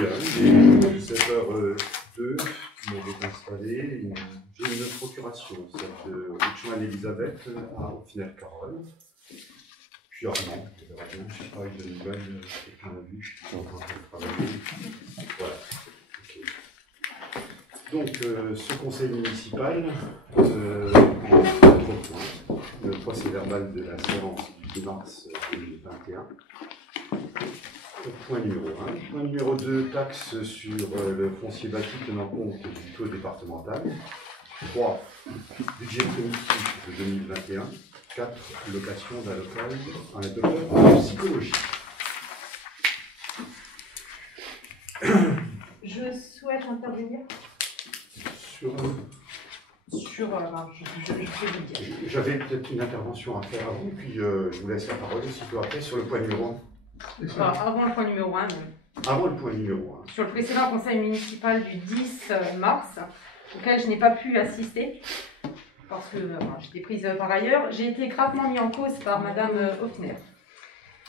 Il est 17h02, qui m'avait installé. J'ai une procuration, celle de Richman Elisabeth à Opfinel-Carole. Puis Armand, je ne sais pas, il y a une nouvelle, quelqu'un l'a vu, je suis en train de travailler. Voilà. Okay. Donc, ce conseil municipal, le procès-verbal de la séance du 10 mars 2021. Point numéro 1. Point numéro 2, taxe sur le foncier bâti tenant compte du taux départemental. 3. Budget primitif de 2021. 4. Location d'un local en école de psychologie. Je souhaite intervenir sur je vais vous dire. J'avais peut-être une intervention à faire avant, puis je vous laisse la parole aussitôt après sur le point numéro 1. Avant le point numéro 1. Avant le point numéro 1. Sur le précédent conseil municipal du 10 mars, auquel je n'ai pas pu assister, parce que j'étais prise par ailleurs, j'ai été gravement mis en cause par Madame Hoffner.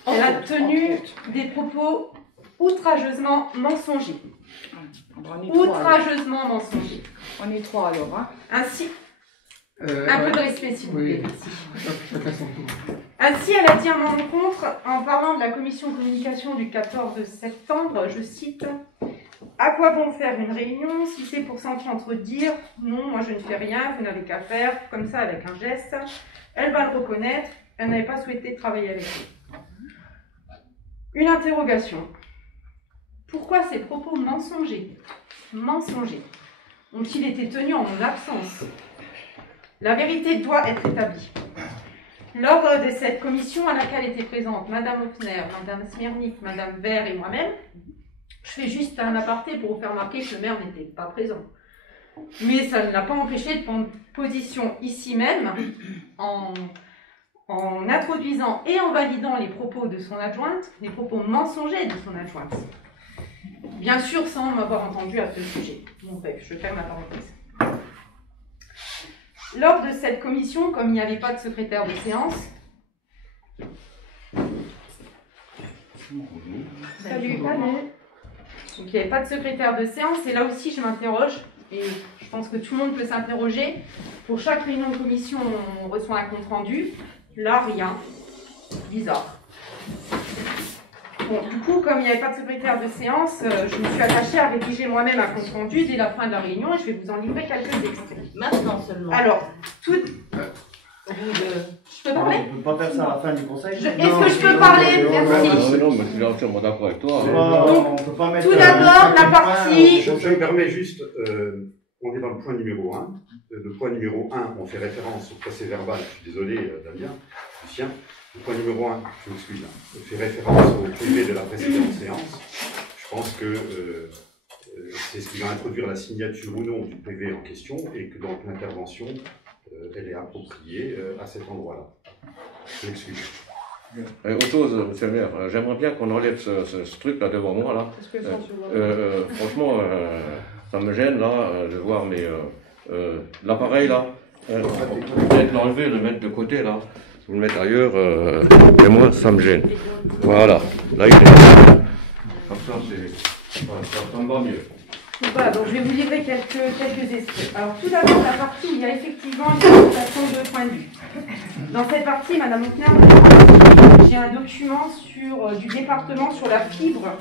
Elle a tenu des propos outrageusement mensongers. Outrageusement mensongers. On est trois alors, hein. Ainsi, un peu de respect s'il vous plaît, merci. Ainsi, elle a dit à mon encontre, en parlant de la commission communication du 14 septembre, je cite, « À quoi bon faire une réunion si c'est pour s'entredire? Non, moi je ne fais rien, vous n'avez qu'à faire, comme ça avec un geste. » Elle va le reconnaître, elle n'avait pas souhaité travailler avec lui. Une interrogation. Pourquoi ces propos mensongers ont-ils été tenus en mon absence? La vérité doit être établie. Lors de cette commission à laquelle étaient présentes Madame Hoffner, Madame Smirnik, Madame Vert et moi-même, je fais juste un aparté pour vous faire remarquer que le maire n'était pas présent. Mais ça ne l'a pas empêché de prendre position ici même en introduisant et en validant les propos de son adjointe, les propos mensongers de son adjointe. Bien sûr, sans m'avoir entendu à ce sujet. Bon, bref, je ferme la parenthèse. Lors de cette commission, comme il n'y avait pas de secrétaire de séance, salut, donc il n'y avait pas de secrétaire de séance, et là aussi je m'interroge, et je pense que tout le monde peut s'interroger. Pour chaque réunion de commission, on reçoit un compte rendu. Là, rien. Bizarre. Bon, du coup, comme il n'y avait pas de secrétaire de séance, je me suis attachée à rédiger moi-même un compte rendu dès la fin de la réunion et je vais vous en livrer quelques extraits. Maintenant seulement. Alors, tout. Je peux parler? On ne peut pas faire ça à la fin du conseil. Est-ce que je peux parler? Merci. Non, mais je suis entièrement d'accord avec toi. On peut pas mettre tout d'abord, la partie. Je me permets juste, on est dans le point numéro 1. Le point numéro 1, on fait référence au procès verbal. Je suis désolé, Damien, Lucien. Le point numéro 1, je m'excuse, on fait référence au privé de la précédente séance. Je pense que c'est ce qui va introduire la signature ou non du PV en question et que donc l'intervention, elle est appropriée à cet endroit-là. Je m'excuse. Autre chose, monsieur le maire, j'aimerais bien qu'on enlève ce truc là devant moi là. Franchement, ça me gêne là de voir l'appareil là. Peut-être l'enlever, le mettre de côté là. Vous le mettez ailleurs, et moi ça me gêne. Voilà, là il est. Comme ça, ça me va mieux. Voilà, donc je vais vous livrer quelques extraits. Alors tout d'abord, la partie où il y a effectivement une présentation de point de vue. Dans cette partie, Madame Hoffner, j'ai un document du département sur la fibre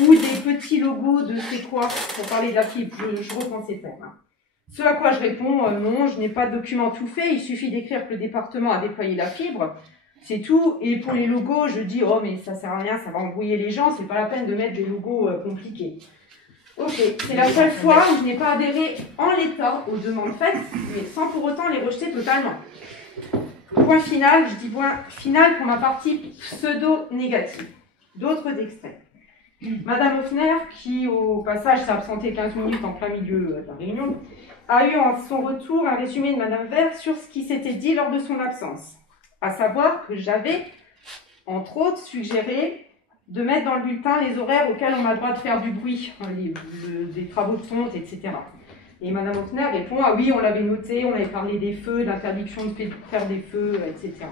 ou des petits logos de c'est quoi pour parler de la fibre. Je reprends ces termes. Hein. Ce à quoi je réponds, non, je n'ai pas de document tout fait, il suffit d'écrire que le département a déployé la fibre, c'est tout. Et pour les logos, je dis, oh mais ça sert à rien, ça va embrouiller les gens, c'est pas la peine de mettre des logos compliqués. Ok, c'est la seule fois où je n'ai pas adhéré en l'état aux demandes faites, mais sans pour autant les rejeter totalement. Point final, je dis point final pour ma partie pseudo-négative. D'autres extraits. Madame Hoffner, qui au passage s'est absentée 15 minutes en plein milieu de la réunion, a eu en son retour un résumé de Madame Vert sur ce qui s'était dit lors de son absence. À savoir que j'avais, entre autres, suggéré de mettre dans le bulletin les horaires auxquels on a le droit de faire du bruit, des travaux de fonte, etc. Et Madame Hoffner répond, ah oui, on l'avait noté, on avait parlé des feux, d'interdiction de faire des feux, etc.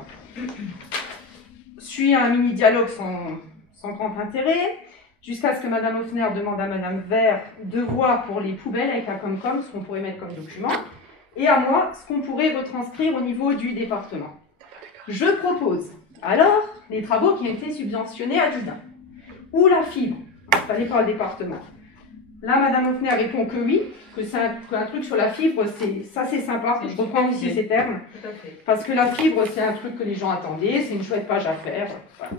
Suit un mini-dialogue sans grand intérêt. jusqu'à ce que Madame Hoffner demande à Madame Vert de voir pour les poubelles avec la Comcom ce qu'on pourrait mettre comme document, et à moi ce qu'on pourrait retranscrire au niveau du département. Je propose alors les travaux qui ont été subventionnés à Didin, ou la fibre, installée par le département. Là, Madame Hoffner répond que oui, que c'est un truc sur la fibre, ça c'est sympa, je reprends aussi ces termes, parce que la fibre c'est un truc que les gens attendaient, c'est une chouette page à faire. Voilà.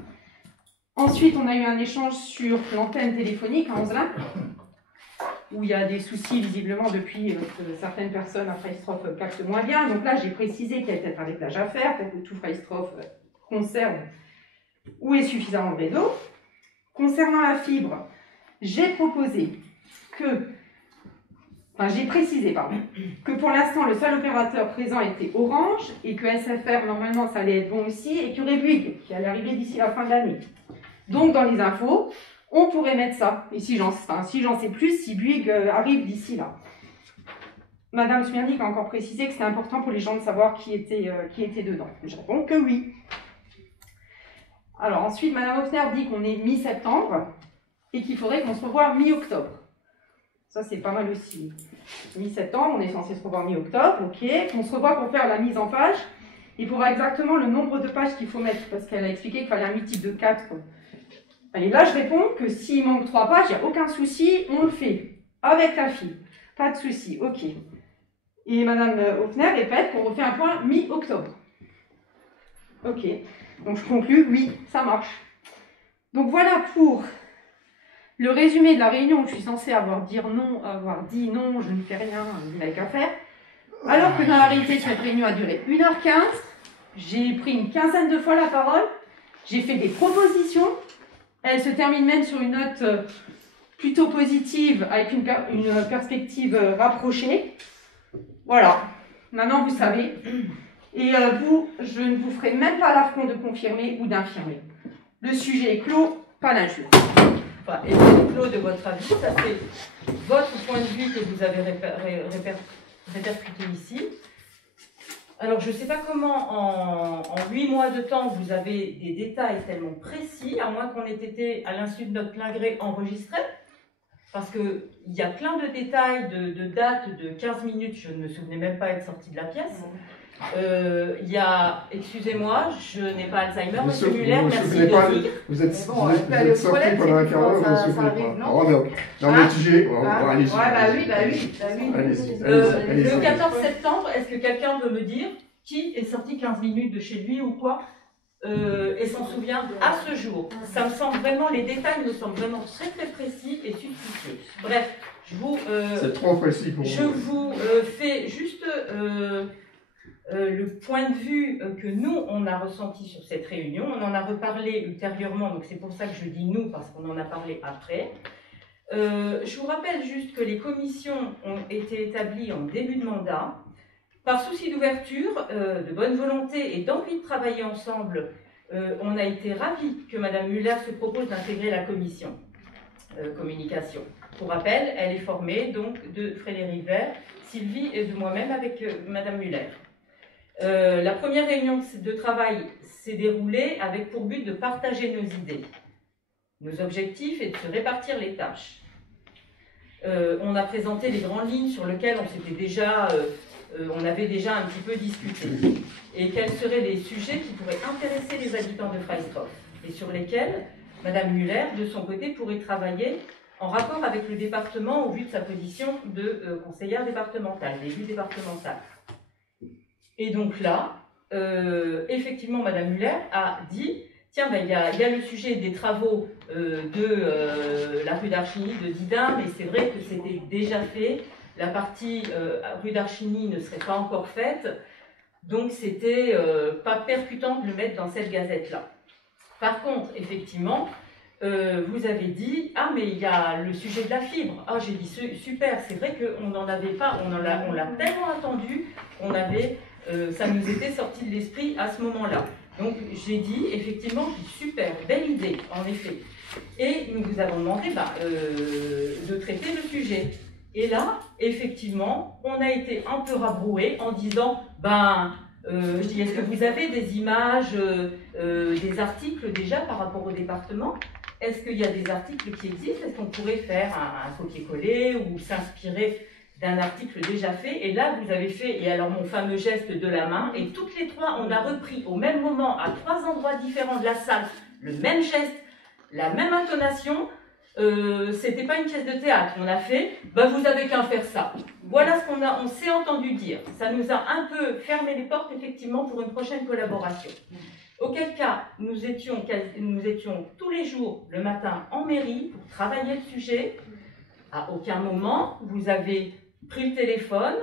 Ensuite, on a eu un échange sur l'antenne téléphonique à Anzelin, où il y a des soucis visiblement depuis que certaines personnes à Freistroff captent moins bien. Donc là, j'ai précisé qu'il y a peut-être un réglage à faire, peut-être que tout Freistroff concerne où est suffisamment de réseau. Concernant la fibre, j'ai précisé, que pour l'instant, le seul opérateur présent était Orange et que SFR, normalement, ça allait être bon aussi, et qu'il y aurait Bouygues, qui allait arriver d'ici la fin de l'année. Donc, dans les infos, on pourrait mettre ça. Et si j'en sais plus, si Bouygues arrive d'ici là. Madame Smirnik a encore précisé que c'était important pour les gens de savoir qui était dedans. Je réponds que oui. Alors ensuite, Madame Hoffner dit qu'on est mi-septembre et qu'il faudrait qu'on se revoie mi-octobre. Ça, c'est pas mal aussi. Mi-septembre, on est censé se revoir mi-octobre, ok. On se revoit pour faire la mise en page. Il faudra exactement le nombre de pages qu'il faut mettre, parce qu'elle a expliqué qu'il fallait un multiple de 4. Et là, je réponds que s'il manque 3 pages, il n'y a aucun souci, on le fait. Avec la fibre. Pas de souci, ok. Et Madame Hoffner répète qu'on refait un point mi-octobre. Ok. Donc je conclus, oui, ça marche. Donc voilà pour le résumé de la réunion où je suis censée avoir dit non, je ne fais rien, vous n'avez qu'à faire. Alors que dans la réalité, cette réunion a duré 1h15. J'ai pris une quinzaine de fois la parole. J'ai fait des propositions. Elle se termine même sur une note plutôt positive avec une perspective rapprochée. Voilà. Maintenant, vous savez. Et je ne vous ferai même pas l'affront de confirmer ou d'infirmer. Le sujet est clos, pas l'injure. Enfin, et c'est clos de votre avis, ça c'est votre point de vue que vous avez répercuté ici. Alors, je ne sais pas comment, en 8 mois de temps, vous avez des détails tellement précis, à moins qu'on ait été, à l'insu de notre plein gré, enregistré. Parce qu'il y a plein de détails, de dates, de 15 minutes, je ne me souvenais même pas être sortie de la pièce. Il y a, excusez-moi, je n'ai pas Alzheimer, monsieur Muller, merci de dire. Vous êtes sorti pendant un quart d'heure, vous ne vous souvenez pas. Oh non, mais sujet, allez-y. Le 14 septembre, est-ce que quelqu'un veut me dire qui est sorti 15 minutes de chez lui ou quoi et s'en souvient à ce jour? Ça me semble vraiment, les détails me semblent vraiment très très précis et substantieux. Bref, c'est trop précis pour je vous fais juste le point de vue que nous, on a ressenti sur cette réunion. On en a reparlé ultérieurement, donc c'est pour ça que je dis nous, parce qu'on en a parlé après. Je vous rappelle juste que les commissions ont été établies en début de mandat. Par souci d'ouverture, de bonne volonté et d'envie de travailler ensemble, on a été ravis que Mme Muller se propose d'intégrer la commission communication. Pour rappel, elle est formée donc de Frédéric Vert, Sylvie et de moi-même avec Mme Muller. La première réunion de travail s'est déroulée avec pour but de partager nos idées, nos objectifs et de se répartir les tâches. On a présenté les grandes lignes sur lesquelles on avait déjà un petit peu discuté et quels seraient les sujets qui pourraient intéresser les habitants de Freistroff et sur lesquels Mme Muller, de son côté, pourrait travailler en rapport avec le département au vu de sa position de conseillère départementale, d'élue départementale. Et donc là, effectivement, Mme Muller a dit, tiens, ben, y a le sujet des travaux de la rue d'Archigny de Didin, mais c'est vrai que c'était déjà fait, la partie rue d'Archigny ne serait pas encore faite, donc c'était pas percutant de le mettre dans cette gazette-là. Par contre, effectivement, vous avez dit, ah mais il y a le sujet de la fibre. Ah, j'ai dit, super, c'est vrai qu'on n'en avait pas, on l'a tellement attendu, ça nous était sorti de l'esprit à ce moment-là. Donc j'ai dit, effectivement, super, belle idée, en effet. Et nous vous avons demandé de traiter le sujet. Et là, effectivement, on a été un peu rabroué en disant, je dis, est-ce que vous avez des images, des articles déjà par rapport au département? est-ce qu'il y a des articles qui existent? Est-ce qu'on pourrait faire un copier-coller ou s'inspirer d'un article déjà fait? Et là, vous avez fait, et alors mon fameux geste de la main, et toutes les trois, on a repris au même moment, à 3 endroits différents de la salle, le même geste, la même intonation. C'était pas une pièce de théâtre, on a fait, vous avez qu'à faire ça. Voilà ce on s'est entendu dire. Ça nous a un peu fermé les portes, effectivement, pour une prochaine collaboration. Auquel cas, nous étions tous les jours, le matin, en mairie, pour travailler le sujet. À aucun moment, vous avez pris le téléphone,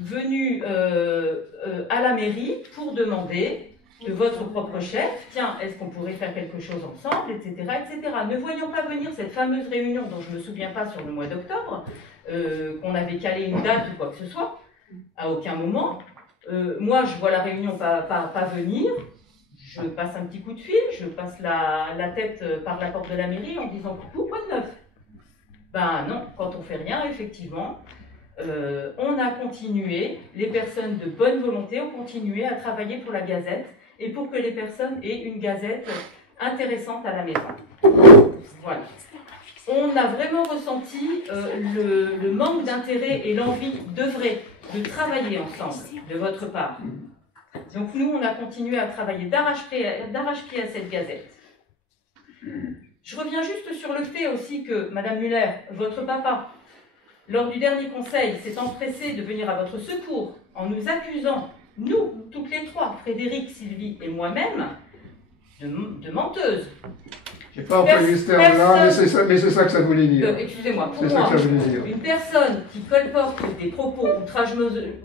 venu à la mairie pour demander de votre propre chef, tiens, est-ce qu'on pourrait faire quelque chose ensemble, etc., etc. Ne voyons pas venir cette fameuse réunion dont je ne me souviens pas sur le mois d'octobre, qu'on avait calé une date ou quoi que ce soit, à aucun moment. Moi, je vois la réunion pas venir, je passe un petit coup de fil, je passe la tête par la porte de la mairie en disant « Coucou, quoi de neuf ?» Ben non, quand on fait rien, effectivement, on a continué, les personnes de bonne volonté ont continué à travailler pour la Gazette et pour que les personnes aient une Gazette intéressante à la maison. Voilà. On a vraiment ressenti le manque d'intérêt et l'envie d'œuvrer, de travailler ensemble de votre part. Donc nous, on a continué à travailler d'arrache-pied à cette Gazette. Je reviens juste sur le fait aussi que, Madame Muller, votre papa, lors du dernier conseil, s'est empressé de venir à votre secours en nous accusant, nous, toutes les trois, Frédéric, Sylvie et moi-même, de menteuses. Je n'ai pas employé ce terme-là, mais c'est ça que ça voulait dire. Excusez-moi, pour moi, une personne qui colporte des propos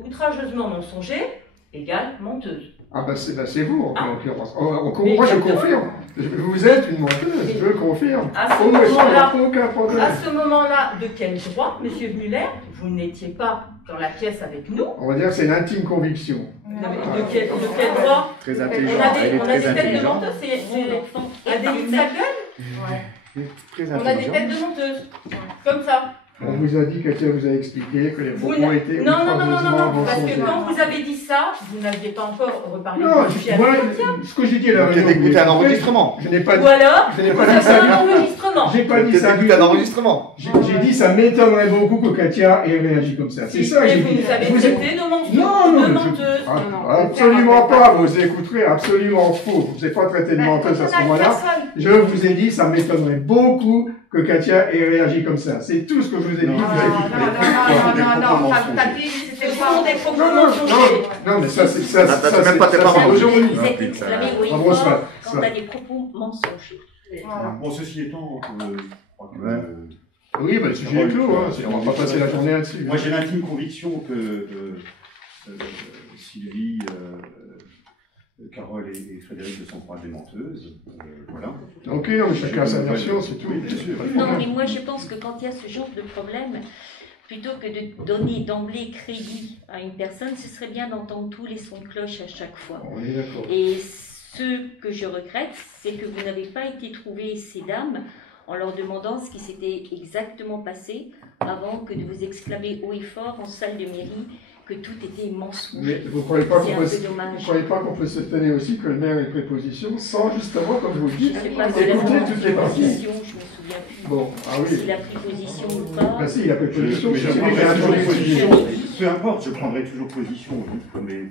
outrageusement mensongers égale menteuse. Ah c'est vous, en l'occurrence. Moi, je confirme. Vous êtes une menteuse, je le confirme. À ce moment-là, de quel droit, Monsieur Muller, vous n'étiez pas dans la pièce avec nous? On va dire que c'est une intime conviction. De quel droit? Très intelligent. On a des têtes de menteuses, c'est un délit de sa gueule. On a des têtes de menteuses, comme ça. On vous a dit, Katia vous a expliqué que les propos étaient non, parce que quand vous avez dit ça, vous n'aviez pas encore reparlé du sujet. Moi, ce que j'ai dit là, j'ai écouté un enregistrement. Je n'ai pas dit. Ou alors, je n'ai pas dit ça. Un enregistrement. J'ai pas dit ça. un enregistrement. J'ai dit ça m'étonnerait beaucoup que Katia ait réagi comme ça. C'est ça que j'ai dit. Vous avez traité de menteuse. Absolument pas. Vous écouterez, absolument faux. Je vous ai pas traité de menteuse à ce moment-là. Je vous ai dit, ça m'étonnerait beaucoup que Katia ait réagi comme ça. C'est tout ce que je vous ai dit. Non, mais ça, c'est même pas tes parents. Aujourd'hui. Vous êtes exclamé oui fort quand on a des propos mensongers. Bon, ceci étant, oui, le sujet est clos, on va pas passer la journée là-dessus. Moi, j'ai l'intime conviction que Sylvie, Carole et Frédéric ne sont pas des menteuses. Voilà. Ok, non, mais chacun a sa version, c'est tout. Oui, bien sûr. Non, mais moi je pense que quand il y a ce genre de problème, plutôt que de donner d'emblée crédit à une personne, ce serait bien d'entendre tous les sons de cloche à chaque fois. On est d'accord. Et ce que je regrette, c'est que vous n'avez pas été trouver ces dames en leur demandant ce qui s'était exactement passé avant que de vous exclamer haut et fort en salle de mairie que tout était mensonge. Mais vous ne croyez pas qu'on peut s'étonner aussi que le maire ait préposition sans justement, comme vous le dites, écouter toutes les parties. Je me souviens plus. Bon, ah oui. S'il a pris position ou pas. Ben si, il a pris position. Peu importe, je prendrai toujours position pour les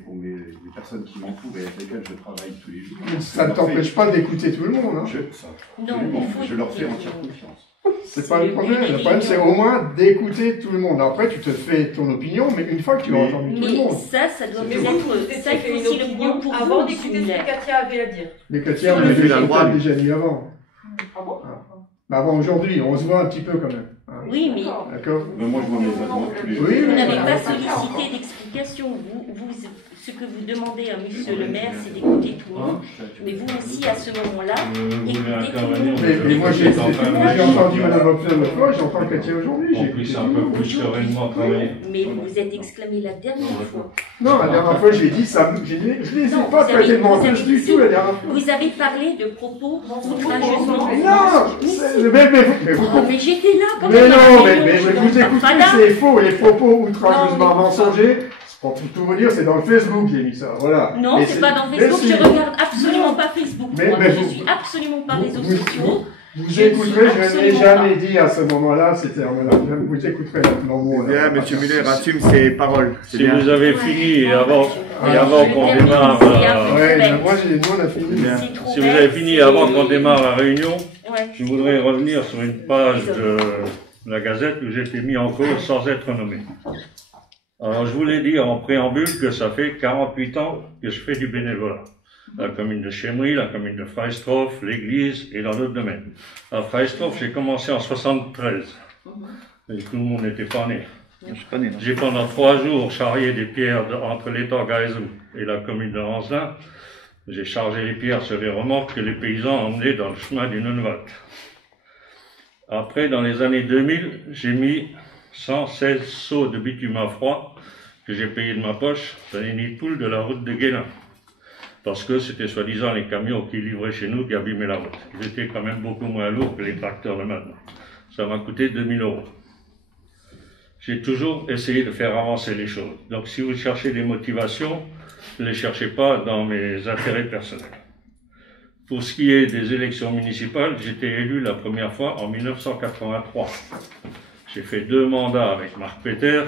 personnes qui m'entourent et avec lesquelles je travaille tous les jours. Ça ne t'empêche pas d'écouter tout le monde. Hein. Je leur fais entière confiance. C'est pas le problème. Le problème, c'est au moins d'écouter tout le monde. Après, tu te fais ton opinion, mais une fois que tu as entendu tout le monde. Ça doit être. Ça, il faut aussi le prendre pour avant d'écouter ce que Katia avait à dire. Mais Katia, on l'a déjà dit avant. Ah bon? Avant aujourd'hui, on se voit un petit peu quand même. Oui, mais. D'accord. Moi, je vois mes vêtements tous les jours. Vous n'avez pas sollicité d'explication. Ce que vous demandez à monsieur le maire, c'est d'écouter tout le monde. Mais vous aussi, à ce moment-là, écoutez tout le monde. Mais moi, j'ai entendu Mme Hopfer l'autre fois, j'entends Katia aujourd'hui. En plus, un peu plus sereinement travailler. Mais vous vous êtes exclamé la dernière fois. Non, la dernière fois, j'ai dit ça. Je ne les ai pas traités de menteuse du tout la dernière fois. Vous avez parlé de propos outrageusement. Non, mais j'étais là quand même. Mais non, mais vous écoutez, c'est faux. Les propos outrageusement mensongers. Pour tout vous dire, c'est dans le Facebook j'ai mis ça, voilà. Non, c'est pas dans Facebook, je regarde absolument pas Facebook. Je suis absolument pas réseaux sociaux. Vous écouterez, je n'ai jamais dit à ce moment-là ces termes-là. Vous écouterez maintenant. Bien, M. Muller assume ses paroles. Si vous avez fini et avant qu'on démarre, on a fini. si vous avez fini avant qu'on démarre la réunion, je voudrais revenir sur une page de la Gazette où j'ai été mis en cause sans être nommé. Alors, je voulais dire en préambule que ça fait 48 ans que je fais du bénévolat. La commune de Chémery, la commune de Freistroff, l'église et dans d'autres domaines. À Freistroff, j'ai commencé en 73. Et tout le monde n'était pas né. J'ai pendant 3 jours charrié des pierres entre l'Étang-Gaïzou et la commune de Ranzelin. J'ai chargé les pierres sur les remorques que les paysans emmenaient dans le chemin du Nunvat. Après, dans les années 2000, j'ai mis 116 seaux de bitume à froid que j'ai payé de ma poche dans les nids de poules de la route de Guélin. Parce que c'était soi-disant les camions qui livraient chez nous qui abîmaient la route. Ils étaient quand même beaucoup moins lourds que les tracteurs de maintenant. Ça m'a coûté 2000 €. J'ai toujours essayé de faire avancer les choses. Donc si vous cherchez des motivations, ne les cherchez pas dans mes intérêts personnels. Pour ce qui est des élections municipales, j'étais élu la première fois en 1983. J'ai fait 2 mandats avec Marc Peter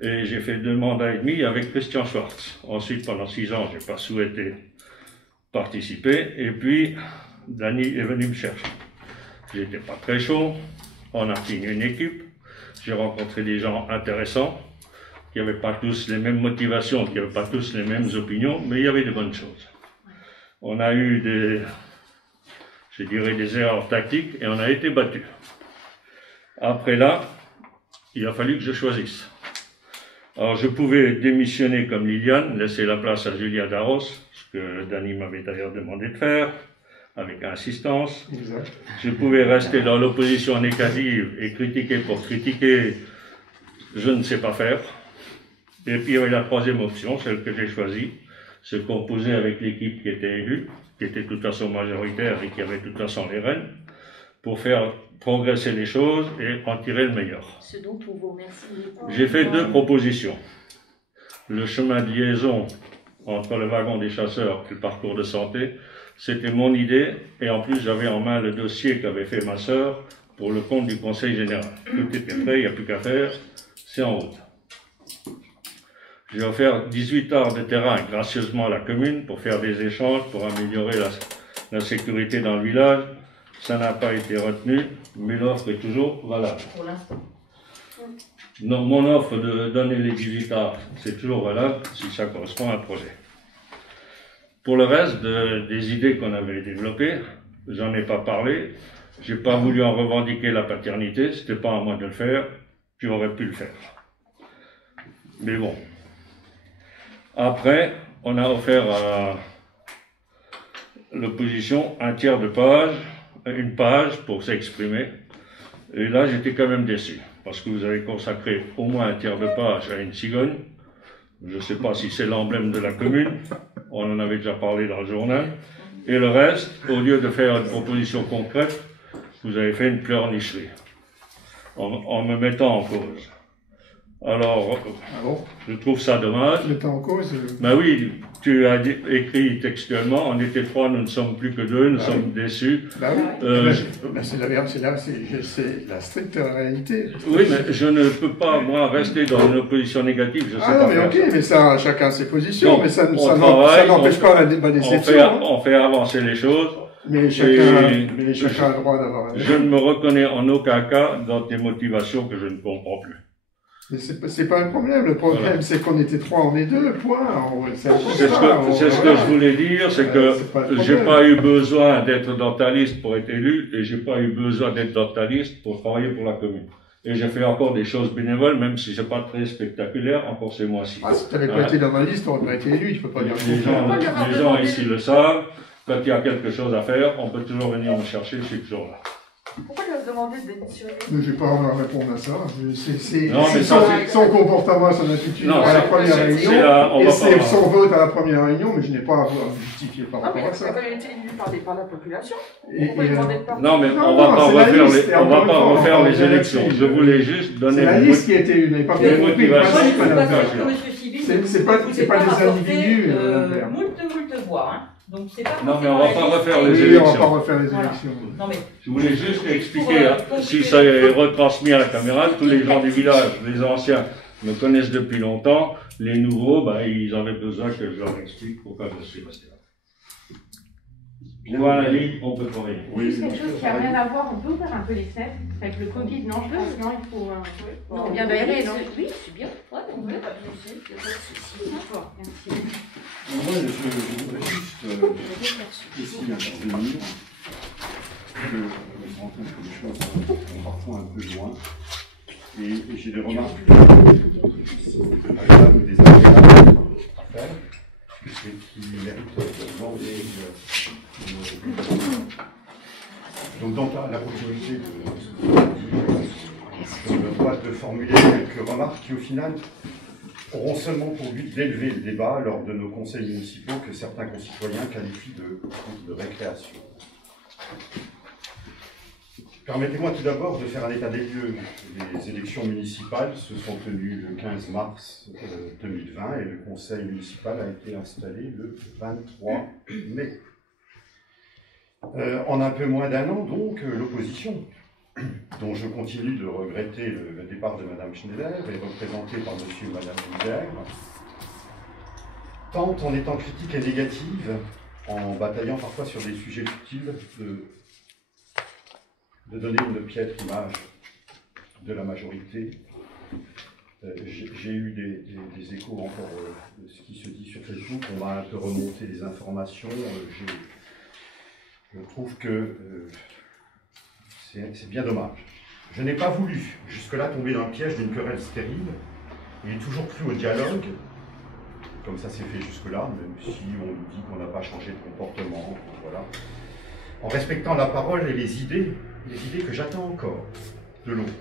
et j'ai fait 2 mandats et demi avec Christian Schwartz. Ensuite, pendant 6 ans, je n'ai pas souhaité participer et puis Dany est venu me chercher. J'étais pas très chaud, on a fini une équipe, j'ai rencontré des gens intéressants qui n'avaient pas tous les mêmes motivations, qui n'avaient pas tous les mêmes opinions, mais il y avait de bonnes choses. On a eu des erreurs tactiques et on a été battus. Après là, il a fallu que je choisisse. Alors je pouvais démissionner comme Liliane, laisser la place à Julia Darros, ce que Dany m'avait d'ailleurs demandé de faire, avec insistance. Exact. Je pouvais rester dans l'opposition négative et critiquer pour critiquer, je ne sais pas faire. Et puis il y avait la 3e option, celle que j'ai choisie, se composer avec l'équipe qui était élue, qui était de toute façon majoritaire et qui avait de toute façon les rênes, pour faire progresser les choses et en tirer le meilleur. Ce dont on vous remercie. J'ai fait 2 propositions. Le chemin de liaison entre le wagon des chasseurs et le parcours de santé, c'était mon idée et en plus j'avais en main le dossier qu'avait fait ma sœur pour le compte du Conseil général. Tout était prêt, il n'y a plus qu'à faire, c'est en route. J'ai offert 18 heures de terrain gracieusement à la commune pour faire des échanges, pour améliorer la sécurité dans le village. Ça n'a pas été retenu, mais l'offre est toujours valable. Pour l'instant. Non, mon offre de donner les 18 heures, c'est toujours valable si ça correspond à un projet. Pour le reste des idées qu'on avait développées, j'en ai pas parlé. J'ai pas voulu en revendiquer la paternité, c'était pas à moi de le faire, tu aurais pu le faire. Mais bon. Après, on a offert à l'opposition un tiers de page, une page pour s'exprimer. Et là, j'étais quand même déçu, parce que vous avez consacré au moins un tiers de page à une cigogne. Je ne sais pas si c'est l'emblème de la commune, on en avait déjà parlé dans le journal. Et le reste, au lieu de faire une proposition concrète, vous avez fait une pleurnicherie, en me mettant en cause. Alors, je trouve ça dommage. Mettant en cause Ben oui, tu as écrit textuellement, on était 3, nous ne sommes plus que 2, nous sommes déçus. Ben oui, c'est la stricte réalité. Oui, mais je ne peux pas, moi, rester dans une opposition négative, je sais pas. Ah non, mais ok, mais ça, chacun ses positions, donc, mais ça n'empêche pas la débat des sections. On fait avancer les choses. Mais chacun a le droit d'avoir... Je ne me reconnais en aucun cas dans des motivations que je ne comprends plus. Mais c'est pas un problème, le problème voilà. C'est qu'on était 3, on est 2, point. C'est ce que je voulais dire, c'est que j'ai pas eu besoin d'être dans ta liste pour être élu, et j'ai pas eu besoin d'être dans ta liste pour travailler pour la commune. Et j'ai fait encore des choses bénévoles, même si c'est pas très spectaculaire, encore ces mois-ci. Ah, si tu n'avais pas été dans ma liste, tu n'aurais pas été élu, tu peux pas dire les gens ici le savent, quand il y a quelque chose à faire, on peut toujours venir me chercher, je suis toujours là. Pourquoi il a demandé de démissionner? Je ne vais pas répondre à ça. C'est son comportement, son attitude à la première réunion, et c'est son vote à la première réunion, mais je n'ai pas à vous justifier par rapport à ça. Mais il a été élu par la population. Non, mais on ne va pas refaire les élections. Je voulais juste donner... C'est la liste qui a été élue, mais pas bien compris le principe, madame. C'est pas des individus. Moult voix, hein. Donc c'est pas. Non, mais on va pas refaire les Oui, élections. on va pas refaire les Voilà. élections. Non, mais Je voulais juste expliquer, si ça est retransmis à la caméra, tous les gens du village, les anciens, me connaissent depuis longtemps. Les nouveaux, ben, ils avaient besoin que je leur explique pourquoi je suis resté là. Voilà la ligne, on peut travailler. Juste quelque chose qui n'a rien à voir, on peut ouvrir un peu les fenêtres avec le Covid, non, je pense, non, il faut. C'est bien d'aérer, non? Oui, c'est bien. Ouais, on peut. Pas de souci. D'accord, merci. Moi, je voudrais juste ici intervenir. Je me rends compte que les choses vont parfois un peu loin. Et j'ai des remarques agréables ou désagréables à faire. Et qui méritent vraiment donc, dans la continuité de ce que vous avez dit, je me dois de formuler quelques remarques qui, au final, auront seulement pour but d'élever le débat lors de nos conseils municipaux que certains concitoyens qualifient de récréation. Permettez-moi tout d'abord de faire un état des lieux. Les élections municipales se sont tenues le 15 mars 2020 et le conseil municipal a été installé le 23 mai. En un peu moins d'un an, donc, l'opposition, dont je continue de regretter le départ de Mme Schneider et représentée par M. et Mme Muller, tente, en étant critique et négative, en bataillant parfois sur des sujets futiles, de donner une piètre image de la majorité. J'ai eu des échos encore de ce qui se dit sur Facebook, on m'a un peu remonté des informations, je trouve que c'est bien dommage. Je n'ai pas voulu jusque-là tomber dans le piège d'une querelle stérile, il est toujours cru au dialogue, comme ça s'est fait jusque-là, même si on nous dit qu'on n'a pas changé de comportement, voilà. En respectant la parole et les idées que j'attends encore de l'autre.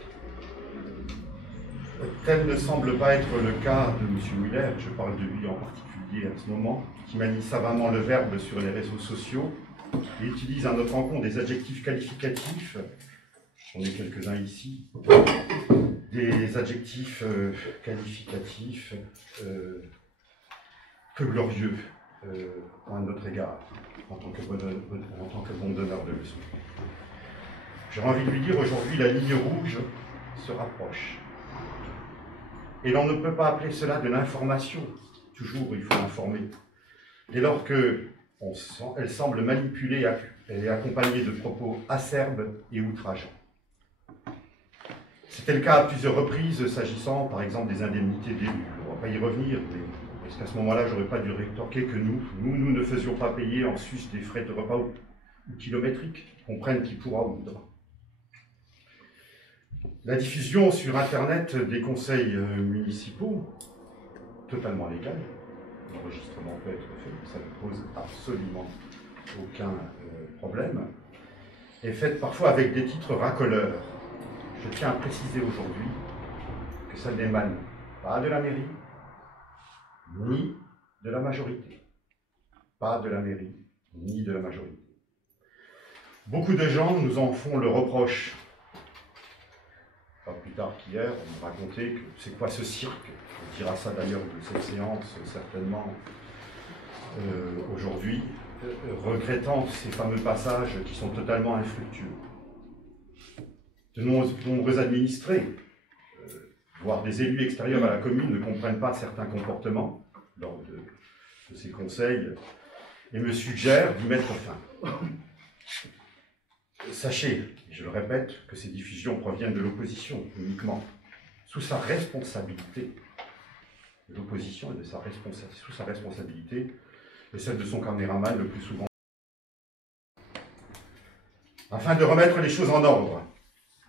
Tel ne semble pas être le cas de M. Muller, je parle de lui en particulier à ce moment, qui manie savamment le verbe sur les réseaux sociaux et utilise à notre rencontre des adjectifs qualificatifs, on est quelques-uns ici, des adjectifs qualificatifs peu glorieux à notre égard, en tant que bon donneur de leçons. J'aurais envie de lui dire aujourd'hui, la ligne rouge se rapproche. Et l'on ne peut pas appeler cela de l'information. Toujours, il faut informer. Dès lors qu'elle semble manipulée et accompagnée de propos acerbes et outrageants. C'était le cas à plusieurs reprises, s'agissant par exemple des indemnités d'élus. On ne va pas y revenir, mais parce qu'à ce moment-là, je n'aurais pas dû rétorquer que nous ne faisions pas payer en sus des frais de repas ou kilométriques. On prenne qui pourra ou voudra. La diffusion sur Internet des conseils municipaux, totalement légal, l'enregistrement peut être fait, ça ne pose absolument aucun problème, est faite parfois avec des titres racoleurs. Je tiens à préciser aujourd'hui que ça n'émane pas de la mairie, ni de la majorité. Pas de la mairie, ni de la majorité. Beaucoup de gens nous en font le reproche. Pas plus tard qu'hier, on me racontait que c'est quoi ce cirque. On dira ça d'ailleurs de cette séance, certainement, aujourd'hui, regrettant ces fameux passages qui sont totalement infructueux. De nombreux administrés, voire des élus extérieurs à la commune, ne comprennent pas certains comportements lors de ces conseils et me suggèrent d'y mettre fin. Sachez, je le répète, que ces diffusions proviennent de l'opposition uniquement, sous sa responsabilité, de l'opposition et sous sa responsabilité, et celle de son caméraman le plus souvent. Afin de remettre les choses en ordre,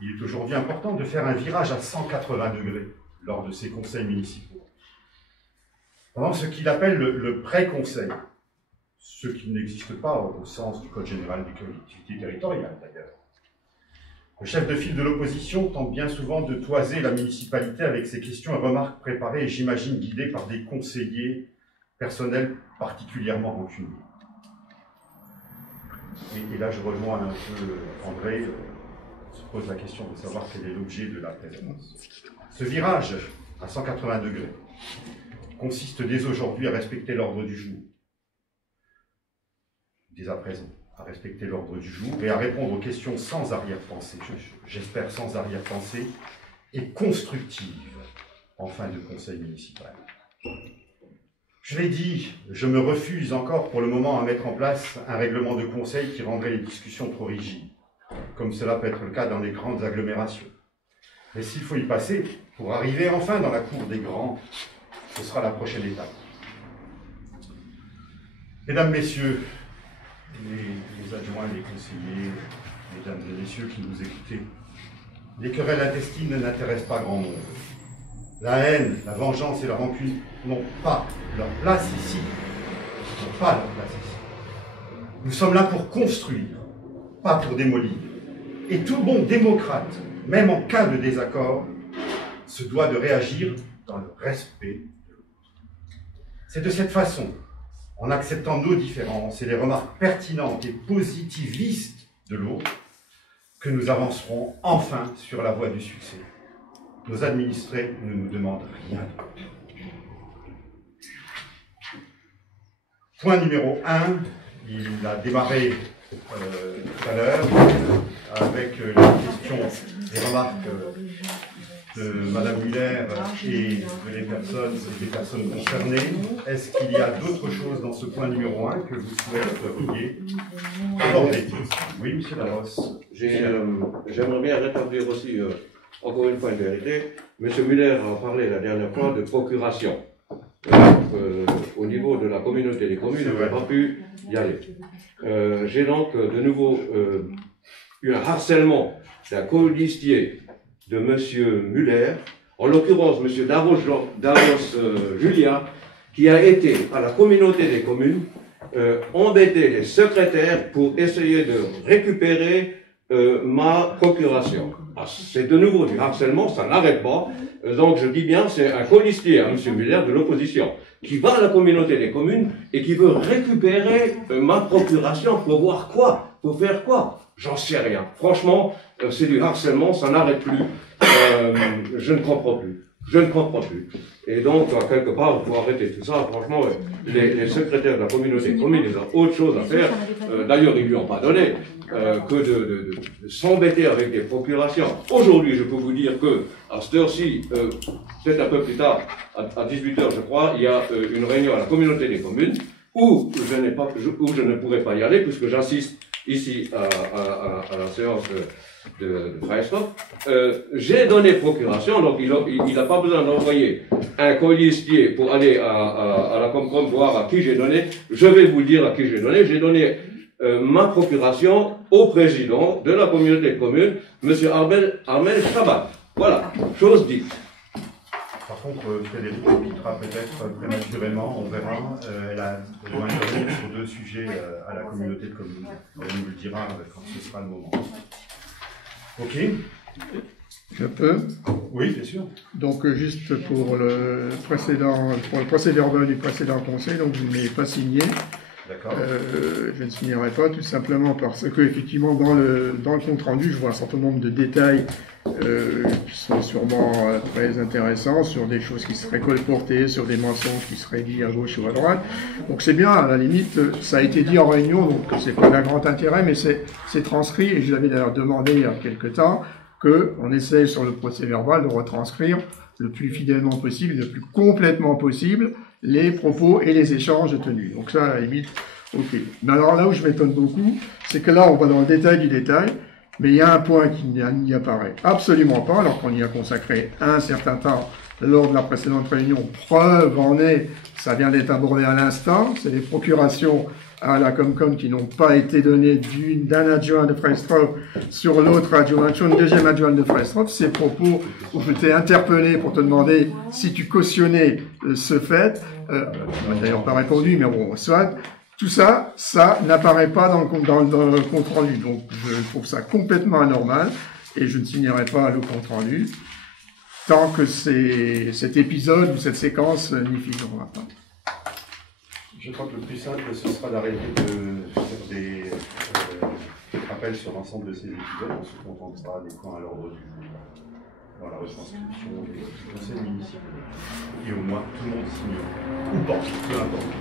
il est aujourd'hui important de faire un virage à 180 degrés lors de ces conseils municipaux. Pendant ce qu'il appelle le pré-conseil, ce qui n'existe pas au sens du Code général des collectivités territoriales d'ailleurs. Le chef de file de l'opposition tente bien souvent de toiser la municipalité avec ses questions et remarques préparées et j'imagine guidées par des conseillers personnels particulièrement rancuniers. Et là je rejoins un peu André, on se pose la question de savoir quel est l'objet de la présence. Ce virage à 180 degrés consiste dès aujourd'hui à respecter l'ordre du jour. dès à présent, à respecter l'ordre du jour et à répondre aux questions sans arrière-pensée, j'espère sans arrière-pensée, et constructive en fin de conseil municipal. Je l'ai dit, je me refuse encore pour le moment à mettre en place un règlement de conseil qui rendrait les discussions trop rigides, comme cela peut être le cas dans les grandes agglomérations. Mais s'il faut y passer, pour arriver enfin dans la cour des grands, ce sera la prochaine étape. Mesdames, Messieurs, les adjoints, les conseillers, mesdames et messieurs qui nous écoutez, les querelles intestines n'intéressent pas grand monde. La haine, la vengeance et la rancune n'ont pas leur place ici. N'ont pas leur place ici. Nous sommes là pour construire, pas pour démolir. Et tout bon démocrate, même en cas de désaccord, se doit de réagir dans le respect de l'autre. C'est de cette façon, en acceptant nos différences et les remarques pertinentes et positivistes de l'autre, que nous avancerons enfin sur la voie du succès. Nos administrés ne nous demandent rien. Point numéro 1, il a démarré tout à l'heure avec la question des remarques de Mme Muller et des personnes concernées. Est-ce qu'il y a d'autres choses dans ce point numéro 1 que vous souhaiteriez aborder? Oui, M. Larosse. J'aimerais bien rétablir aussi, encore une fois, une vérité. M. Muller a parlé la dernière fois de procuration. Au niveau de la communauté des communes, on n'a pas pu y aller. J'ai donc de nouveau eu un harcèlement d'un colistier de M. Muller, en l'occurrence M. Davos Julia, qui a été à la communauté des communes embêter les secrétaires pour essayer de récupérer ma procuration. C'est de nouveau du harcèlement, ça n'arrête pas. Donc je dis bien, c'est un colistier, M. Muller de l'opposition, qui va à la communauté des communes et qui veut récupérer ma procuration pour voir quoi, pour faire quoi. J'en sais rien. Franchement, c'est du harcèlement, ça n'arrête plus. Je ne comprends plus. Je ne comprends plus. Et donc, quelque part, il faut arrêter tout ça. Franchement, les secrétaires de la communauté commune, ils ont autre chose à faire. D'ailleurs, ils ne lui ont pas donné que de s'embêter avec des procurations. Aujourd'hui, je peux vous dire que, à cette heure-ci, peut-être un peu plus tard, à 18h, je crois, il y a une réunion à la communauté des communes où je ne pourrai pas y aller puisque j'assiste ici à la séance de Freistoff. J'ai donné procuration, donc il n'a pas besoin d'envoyer un colistier pour aller à la Comcom voir à qui j'ai donné. Je vais vous dire à qui j'ai donné. J'ai donné ma procuration au président de la communauté de communes, M. Armel Chabat. Voilà, chose dite. Par contre, Frédéric quittera peut-être prématurément, on verra. Elle doit intervenir sur 2 sujets à la communauté de communes. Elle nous le dira quand ce sera le moment. Ok. Je peux? Oui, bien sûr. Donc, juste pour le procès verbal du précédent conseil, donc vous ne l'avez pas signé. D'accord. Je ne signerai pas, tout simplement parce que, effectivement, dans le compte rendu, je vois un certain nombre de détails qui sont sûrement très intéressants, sur des choses qui seraient colportées, sur des mensonges qui seraient dits à gauche ou à droite. Donc c'est bien, à la limite, ça a été dit en réunion, donc c'est pas d'un grand intérêt, mais c'est transcrit, et je l'avais d'ailleurs demandé il y a quelque temps, qu'on essaye sur le procès verbal de retranscrire le plus fidèlement possible, le plus complètement possible, les propos et les échanges tenus. Donc ça, à la limite, ok. Mais alors là où je m'étonne beaucoup, c'est que là, on va dans le détail du détail, mais il y a un point qui n'y apparaît absolument pas, alors qu'on y a consacré un certain temps lors de la précédente réunion. Preuve en est, ça vient d'être abordé à l'instant, c'est les procurations à la Comcom qui n'ont pas été données d'un adjoint de Freistoff sur l'autre adjoint, sur une deuxième adjointe de Freistoff. Ces propos où je t'ai interpellé pour te demander si tu cautionnais ce fait, tu m'as d'ailleurs pas répondu, mais bon, soit. Tout ça, ça n'apparaît pas dans le compte rendu. Donc, je trouve ça complètement anormal et je ne signerai pas le compte rendu tant que cet épisode ou cette séquence n'y figurera pas. Je crois que le plus simple, ce sera d'arrêter de faire des rappels sur l'ensemble de ces épisodes. On se contentera des points à l'ordre du jour dans la retranscription des conseils municipaux. Et au moins, tout le monde signe. Ou pas, peu importe.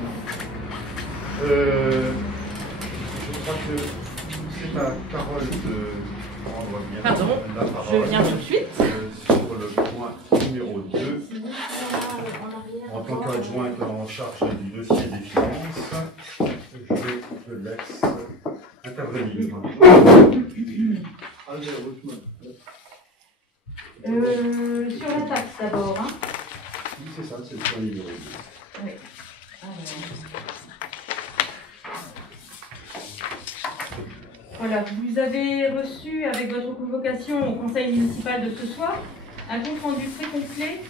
crois que c'est la parole de prendre bien Pardon, la parole. je viens tout de suite. Sur le point numéro 2, en tant qu'adjoint en charge du dossier des finances, je te laisse intervenir. Sur la taxe d'abord. Hein. Oui, c'est ça, c'est le point numéro 2. Oui. Voilà, vous avez reçu avec votre convocation au conseil municipal de ce soir un compte rendu très complet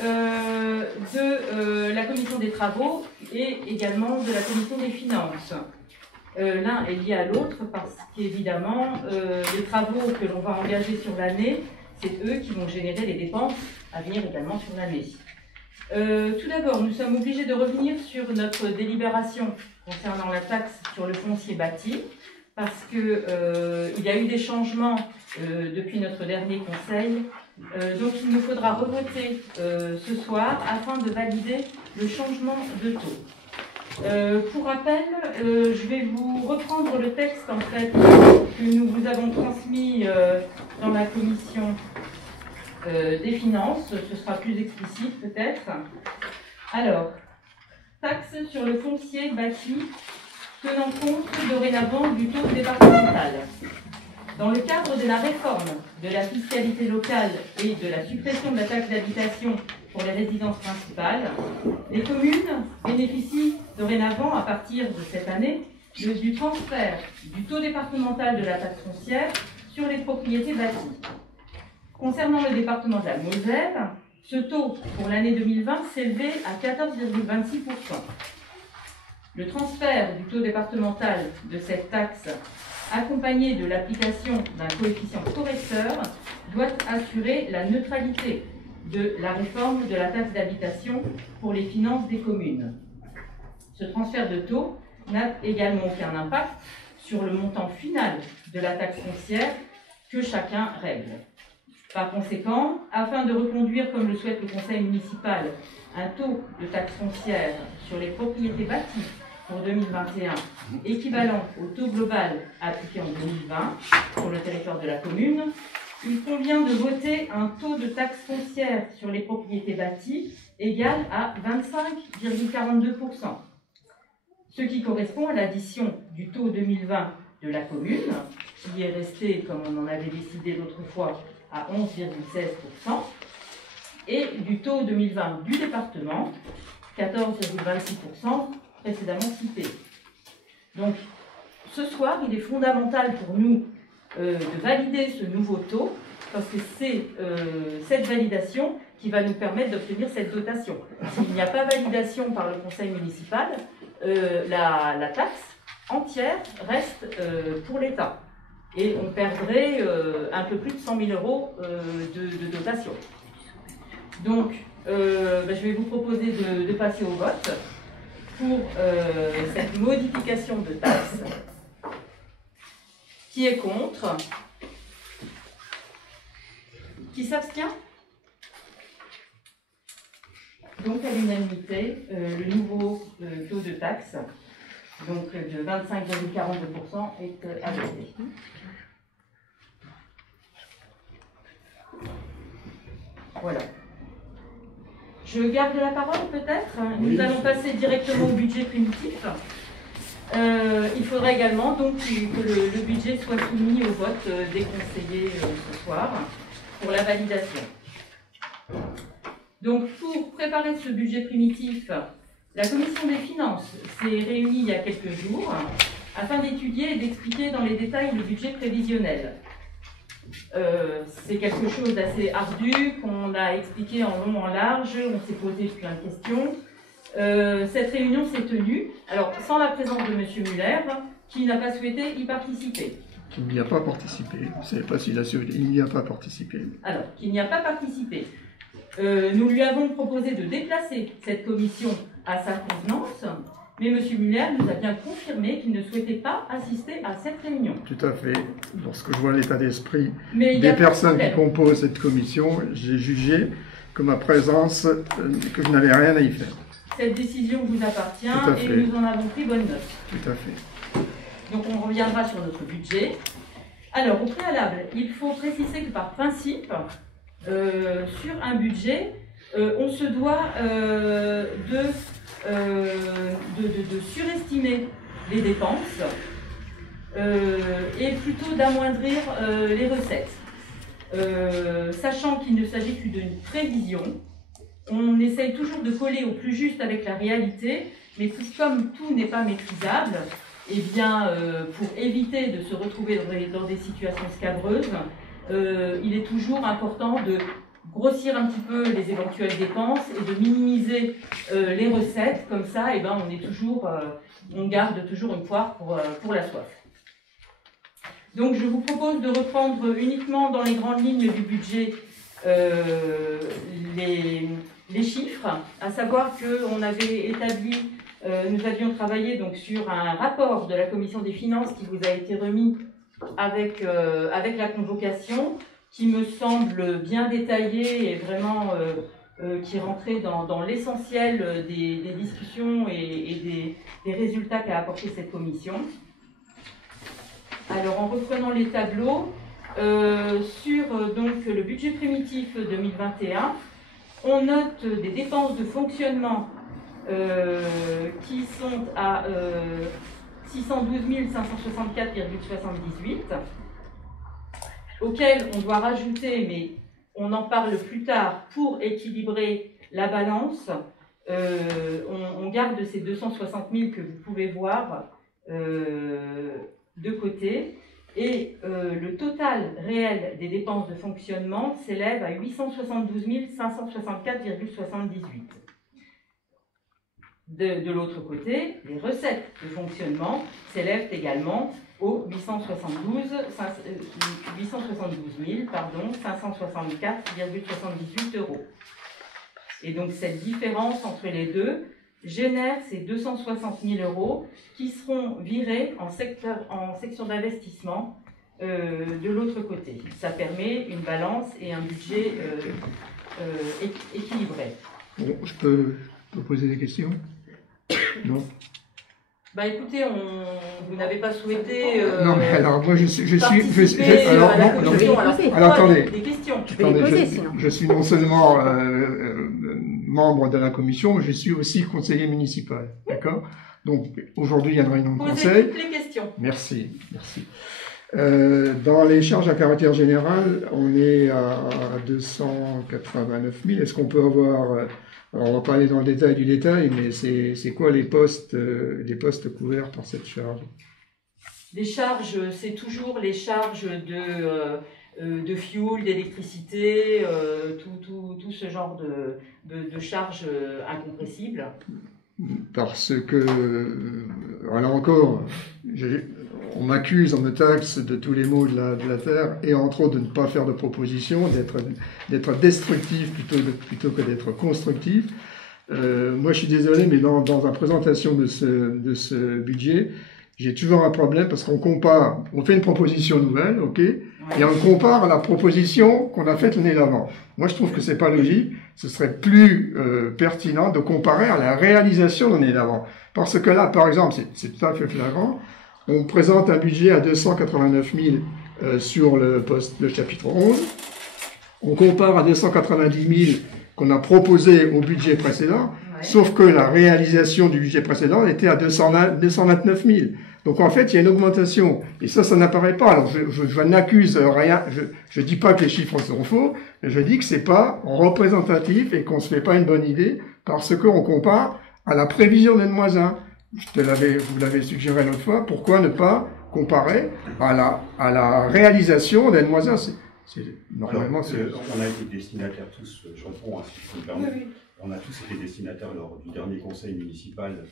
de la commission des travaux et également de la commission des finances. L'un est lié à l'autre parce qu'évidemment, les travaux que l'on va engager sur l'année, c'est eux qui vont générer les dépenses à venir également sur l'année. Tout d'abord, nous sommes obligés de revenir sur notre délibération concernant la taxe sur le foncier bâti, parce qu'il y a eu des changements depuis notre dernier conseil. Donc il nous faudra revoter ce soir afin de valider le changement de taux. Pour rappel, je vais vous reprendre le texte en fait, que nous vous avons transmis dans la commission des finances. Ce sera plus explicite peut-être. Alors, taxe sur le foncier bâti tenant compte dorénavant du taux départemental. Dans le cadre de la réforme de la fiscalité locale et de la suppression de la taxe d'habitation pour les résidences principales, les communes bénéficient dorénavant, à partir de cette année, du transfert du taux départemental de la taxe foncière sur les propriétés bâties. Concernant le département de la Moselle, ce taux pour l'année 2020 s'élevait à 14,26%. Le transfert du taux départemental de cette taxe, accompagné de l'application d'un coefficient correcteur, doit assurer la neutralité de la réforme de la taxe d'habitation pour les finances des communes. Ce transfert de taux n'a également aucun impact sur le montant final de la taxe foncière que chacun règle. Par conséquent, afin de reconduire, comme le souhaite le conseil municipal, un taux de taxe foncière sur les propriétés bâties pour 2021 équivalent au taux global appliqué en 2020 sur le territoire de la commune, il convient de voter un taux de taxe foncière sur les propriétés bâties égal à 25,42%, ce qui correspond à l'addition du taux 2020 de la commune, qui est resté, comme on en avait décidé l'autre fois, à 11,16%, et du taux 2020 du département, 14,26%, précédemment cité. Donc, ce soir, il est fondamental pour nous de valider ce nouveau taux, parce que c'est cette validation qui va nous permettre d'obtenir cette dotation. S'il n'y a pas validation par le conseil municipal, la taxe entière reste pour l'État. Et on perdrait un peu plus de 100 000 euros de dotation. Donc, je vais vous proposer de passer au vote pour cette modification de taxe. Qui est contre? Qui s'abstient? Donc, à l'unanimité, le nouveau taux de taxe, donc de 25,42%, est adopté. Voilà. Je garde la parole peut-être. Nous allons passer directement au budget primitif. Il faudra également donc que le budget soit soumis au vote des conseillers ce soir pour la validation. Donc pour préparer ce budget primitif, la commission des finances s'est réunie il y a quelques jours afin d'étudier et d'expliquer dans les détails le budget prévisionnel. C'est quelque chose d'assez ardu, qu'on a expliqué en long, en large, on s'est posé plein de questions. Cette réunion s'est tenue, alors sans la présence de M. Muller, qui n'a pas souhaité y participer. Qui n'y a pas participé. Je ne sais pas s'il a souhaité, il n'y a pas participé. Alors, qui n'y a pas participé. Nous lui avons proposé de déplacer cette commission à sa convenance, mais M. Muller nous a bien confirmé qu'il ne souhaitait pas assister à cette réunion. Tout à fait. Lorsque je vois l'état d'esprit des personnes qui composent cette commission, j'ai jugé que ma présence, que je n'avais rien à y faire. Cette décision vous appartient et nous en avons pris bonne note. Tout à fait. Donc on reviendra sur notre budget. Alors, au préalable, il faut préciser que par principe, sur un budget, on se doit de surestimer les dépenses et plutôt d'amoindrir les recettes. Sachant qu'il ne s'agit que d'une prévision, on essaye toujours de coller au plus juste avec la réalité, mais comme tout n'est pas maîtrisable, eh bien, pour éviter de se retrouver dans des situations scabreuses, il est toujours important de grossir un petit peu les éventuelles dépenses et de minimiser les recettes. Comme ça, eh ben, on garde toujours une poire pour la soif. Donc, je vous propose de reprendre uniquement dans les grandes lignes du budget les chiffres, à savoir qu'on avait établi, nous avions travaillé donc sur un rapport de la Commission des finances qui vous a été remis avec la convocation, qui me semble bien détaillé et vraiment qui rentrait dans l'essentiel des discussions et des résultats qu'a apporté cette commission. Alors, en reprenant les tableaux, sur donc, le budget primitif 2021, on note des dépenses de fonctionnement qui sont à 612 564,78, auxquels on doit rajouter, mais on en parle plus tard, pour équilibrer la balance, on garde ces 260 000 que vous pouvez voir de côté, et le total réel des dépenses de fonctionnement s'élève à 872 564,78. De l'autre côté, les recettes de fonctionnement s'élèvent également aux 872 564,78 €. Et donc cette différence entre les deux génère ces 260 000 € qui seront virés en section d'investissement de l'autre côté. Ça permet une balance et un budget équilibré. Bon, je peux poser des questions? Non. Bah écoutez, vous n'avez pas souhaité. Non, mais alors moi alors attendez. Des questions. Je suis non seulement membre de la commission, mais je suis aussi conseiller municipal. D'accord? Donc aujourd'hui, il y a une réunion de conseil. Posez toutes les questions. Merci. Dans les charges à caractère général, on est à 289 000. Est-ce qu'on peut avoir... Alors on va pas aller dans le détail du détail, mais c'est quoi les postes couverts par cette charge? Les charges, c'est toujours les charges de fuel, d'électricité, tout ce genre de charges incompressibles. Parce que, là encore, on m'accuse, on me taxe de tous les maux de la terre, et entre autres de ne pas faire de propositions, d'être destructif plutôt que d'être constructif. Moi, je suis désolé, mais dans la présentation de ce budget, j'ai toujours un problème parce qu'on compare, on fait une proposition nouvelle, ok, et on compare à la proposition qu'on a faite l'année d'avant. Moi, je trouve que c'est pas logique. Ce serait plus pertinent de comparer à la réalisation de l'année d'avant. Parce que là, par exemple, c'est tout à fait flagrant. On présente un budget à 289 000 sur le chapitre 11. On compare à 290 000 qu'on a proposé au budget précédent, sauf que la réalisation du budget précédent était à 229 000. Donc en fait, il y a une augmentation. Et ça n'apparaît pas. Alors je n'accuse rien, je dis pas que les chiffres sont faux, mais je dis que c'est pas représentatif et qu'on se fait pas une bonne idée parce qu'on compare à la prévision d'N-1. Vous l'avez suggéré l'autre fois, pourquoi ne pas comparer à la réalisation d'N-1? Normalement, on a été destinataires tous, je réponds à ce que vous me permettez. On a tous été destinataires lors du dernier conseil municipal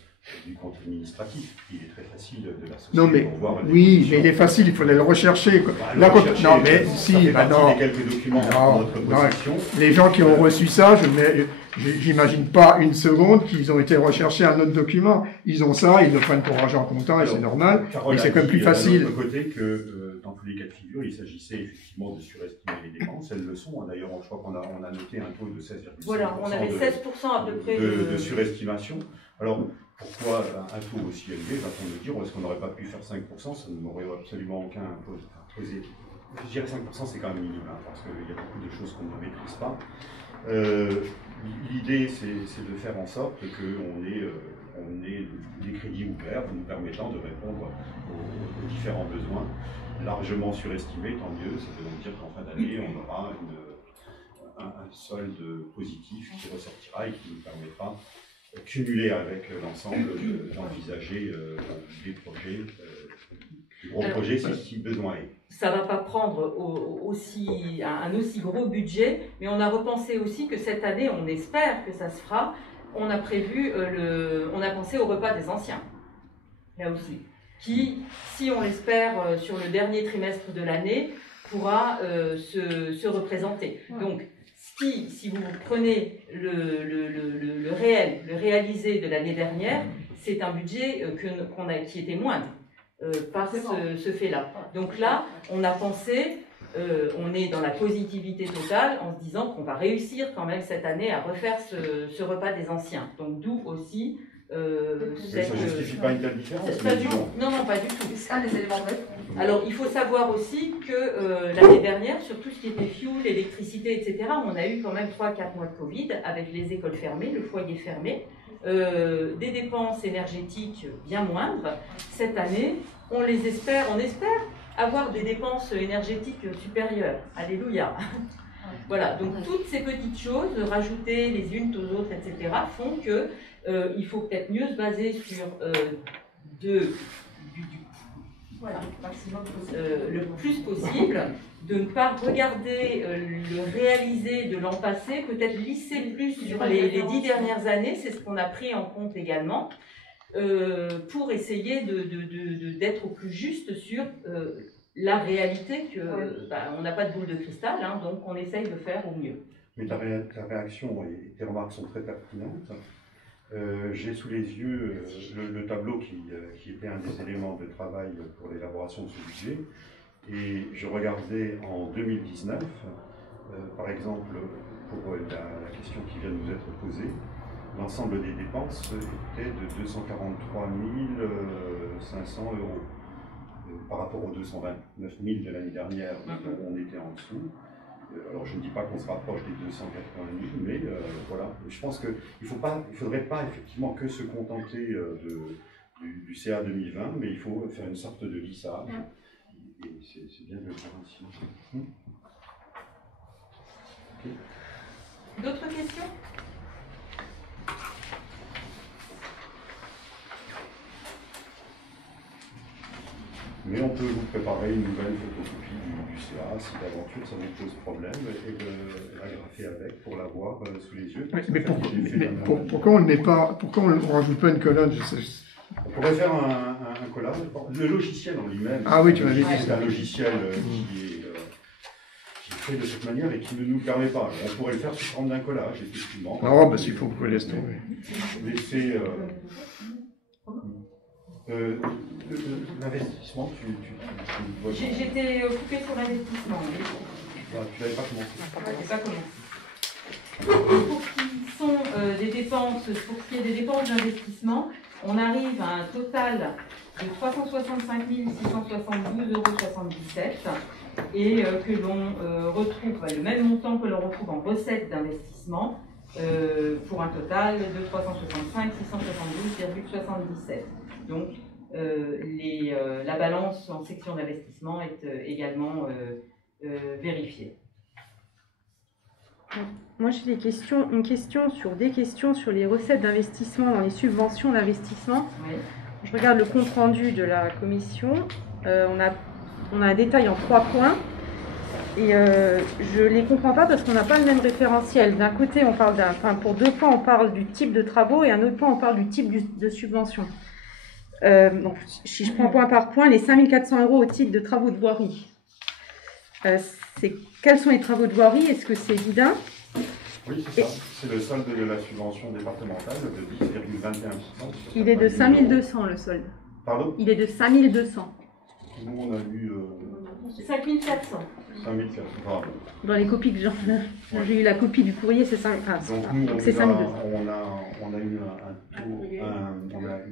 du compte administratif. Il est très facile de l'associer. Non, mais pour voir oui, mais il est facile, il faut le rechercher. Quoi. Bah, non, mais si, non. Quelques documents dans notre position. Les gens qui ont reçu ça, j'imagine pas une seconde qu'ils ont été rechercher un autre document. Ils ont ça, ils le prennent pour argent comptant et c'est normal. Et c'est quand même plus facile. De côté que dans tous les cas de figure, il s'agissait effectivement de surestimer les dépenses. Elles le sont. D'ailleurs, je crois qu'on a noté un taux de 16,5%. Voilà, on avait 16% à peu près de surestimation. Alors, pourquoi un taux aussi élevé? Va-t-on me dire, est-ce qu'on n'aurait pas pu faire 5%? Ça ne m'aurait absolument aucun posé. Je dirais 5%, c'est quand même minime, hein, parce qu'il y a beaucoup de choses qu'on ne maîtrise pas. L'idée, c'est de faire en sorte qu'on ait des crédits ouverts nous permettant de répondre aux différents besoins, largement surestimés, tant mieux. Ça veut donc dire qu'en fin d'année, on aura un solde positif qui ressortira et qui nous permettra, cumulé avec l'ensemble, d'envisager des projets, des gros projets si besoin est. Ça ne va pas prendre un aussi gros budget, mais on a repensé aussi que cette année, on espère que ça se fera, on a prévu, on a pensé au repas des anciens, là aussi, qui, si on l'espère, sur le dernier trimestre de l'année, pourra se représenter. Donc, si vous prenez le réalisé de l'année dernière, c'est un budget qui était moindre. Par ce fait-là. Donc là, on a pensé, on est dans la positivité totale en se disant qu'on va réussir quand même cette année à refaire ce repas des anciens. Donc d'où aussi... ça ne justifie pas une telle différence. Non, pas du tout. C'est un des éléments vrais. Alors il faut savoir aussi que l'année dernière, sur tout ce qui était fuel, électricité, etc., on a eu quand même 3-4 mois de Covid avec les écoles fermées, le foyer fermé. Des dépenses énergétiques bien moindres. Cette année, on espère avoir des dépenses énergétiques supérieures. Alléluia. Voilà, donc toutes ces petites choses, rajoutées les unes aux autres, etc., font que il faut peut-être mieux se baser sur le plus possible, de ne pas regarder le réalisé de l'an passé, peut-être lisser plus sur les 10 dernières années, c'est ce qu'on a pris en compte également, pour essayer d'être au plus juste sur la réalité que on n'a pas de boule de cristal, hein, donc on essaye de faire au mieux. Mais ta réaction et tes remarques sont très pertinentes. J'ai sous les yeux le tableau qui était un des éléments de travail pour l'élaboration de ce budget. Et je regardais en 2019, par exemple, pour la question qui vient de nous être posée, l'ensemble des dépenses était de 243 500 euros par rapport aux 229 000 de l'année dernière, où on était en dessous. Alors je ne dis pas qu'on se rapproche des 280 000, mais voilà. Je pense qu'il ne faudrait pas effectivement que se contenter du CA 2020, mais il faut faire une sorte de lissage. Et c'est bien de le faire ainsi. Okay. D'autres questions? Mais on peut vous préparer une nouvelle photocopie du CA si d'aventure ça vous pose problème et de l'agrafer avec pour l'avoir sous les yeux. Mais pourquoi on ne met pas, pourquoi on ne rajoute pas une colonne? On pourrait faire un collage. Le logiciel en lui-même, c'est un logiciel qui est fait de cette manière et qui ne nous permet pas. On pourrait le faire sous forme d'un collage, effectivement. Ah, bah s'il faut que vous laissez tomber. Mais c'est... l'investissement, J'étais occupée sur l'investissement. Tu n'avais pas commencé. Je n'avais pas commencé. Pour ce qui est des dépenses d'investissement, on arrive à un total de 365 672,77 € et que l'on retrouve le même montant que l'on retrouve en recettes d'investissement pour un total de 365 672,77 €. Donc la balance en section d'investissement est également vérifiée. Moi j'ai une question sur les recettes d'investissement dans les subventions d'investissement. Oui. Je regarde le compte rendu de la commission. On a un détail en 3 points et je ne les comprends pas parce qu'on n'a pas le même référentiel. D'un côté, on parle pour 2 points, on parle du type de travaux et un autre point, on parle du type de subvention. Donc, si je prends point par point, les 5 400 € au titre de travaux de voirie. Quels sont les travaux de voirie? Est-ce que c'est évident? Oui, c'est ça. C'est le solde de la subvention départementale de 10,21%. Il est de 5 200 le solde. Pardon? Il est de 5 200. Nous, on a eu... 5 400. 5400. Dans les copies que j'ai eu la copie du courrier, c'est 5. Donc nous, c'est 5200. On a eu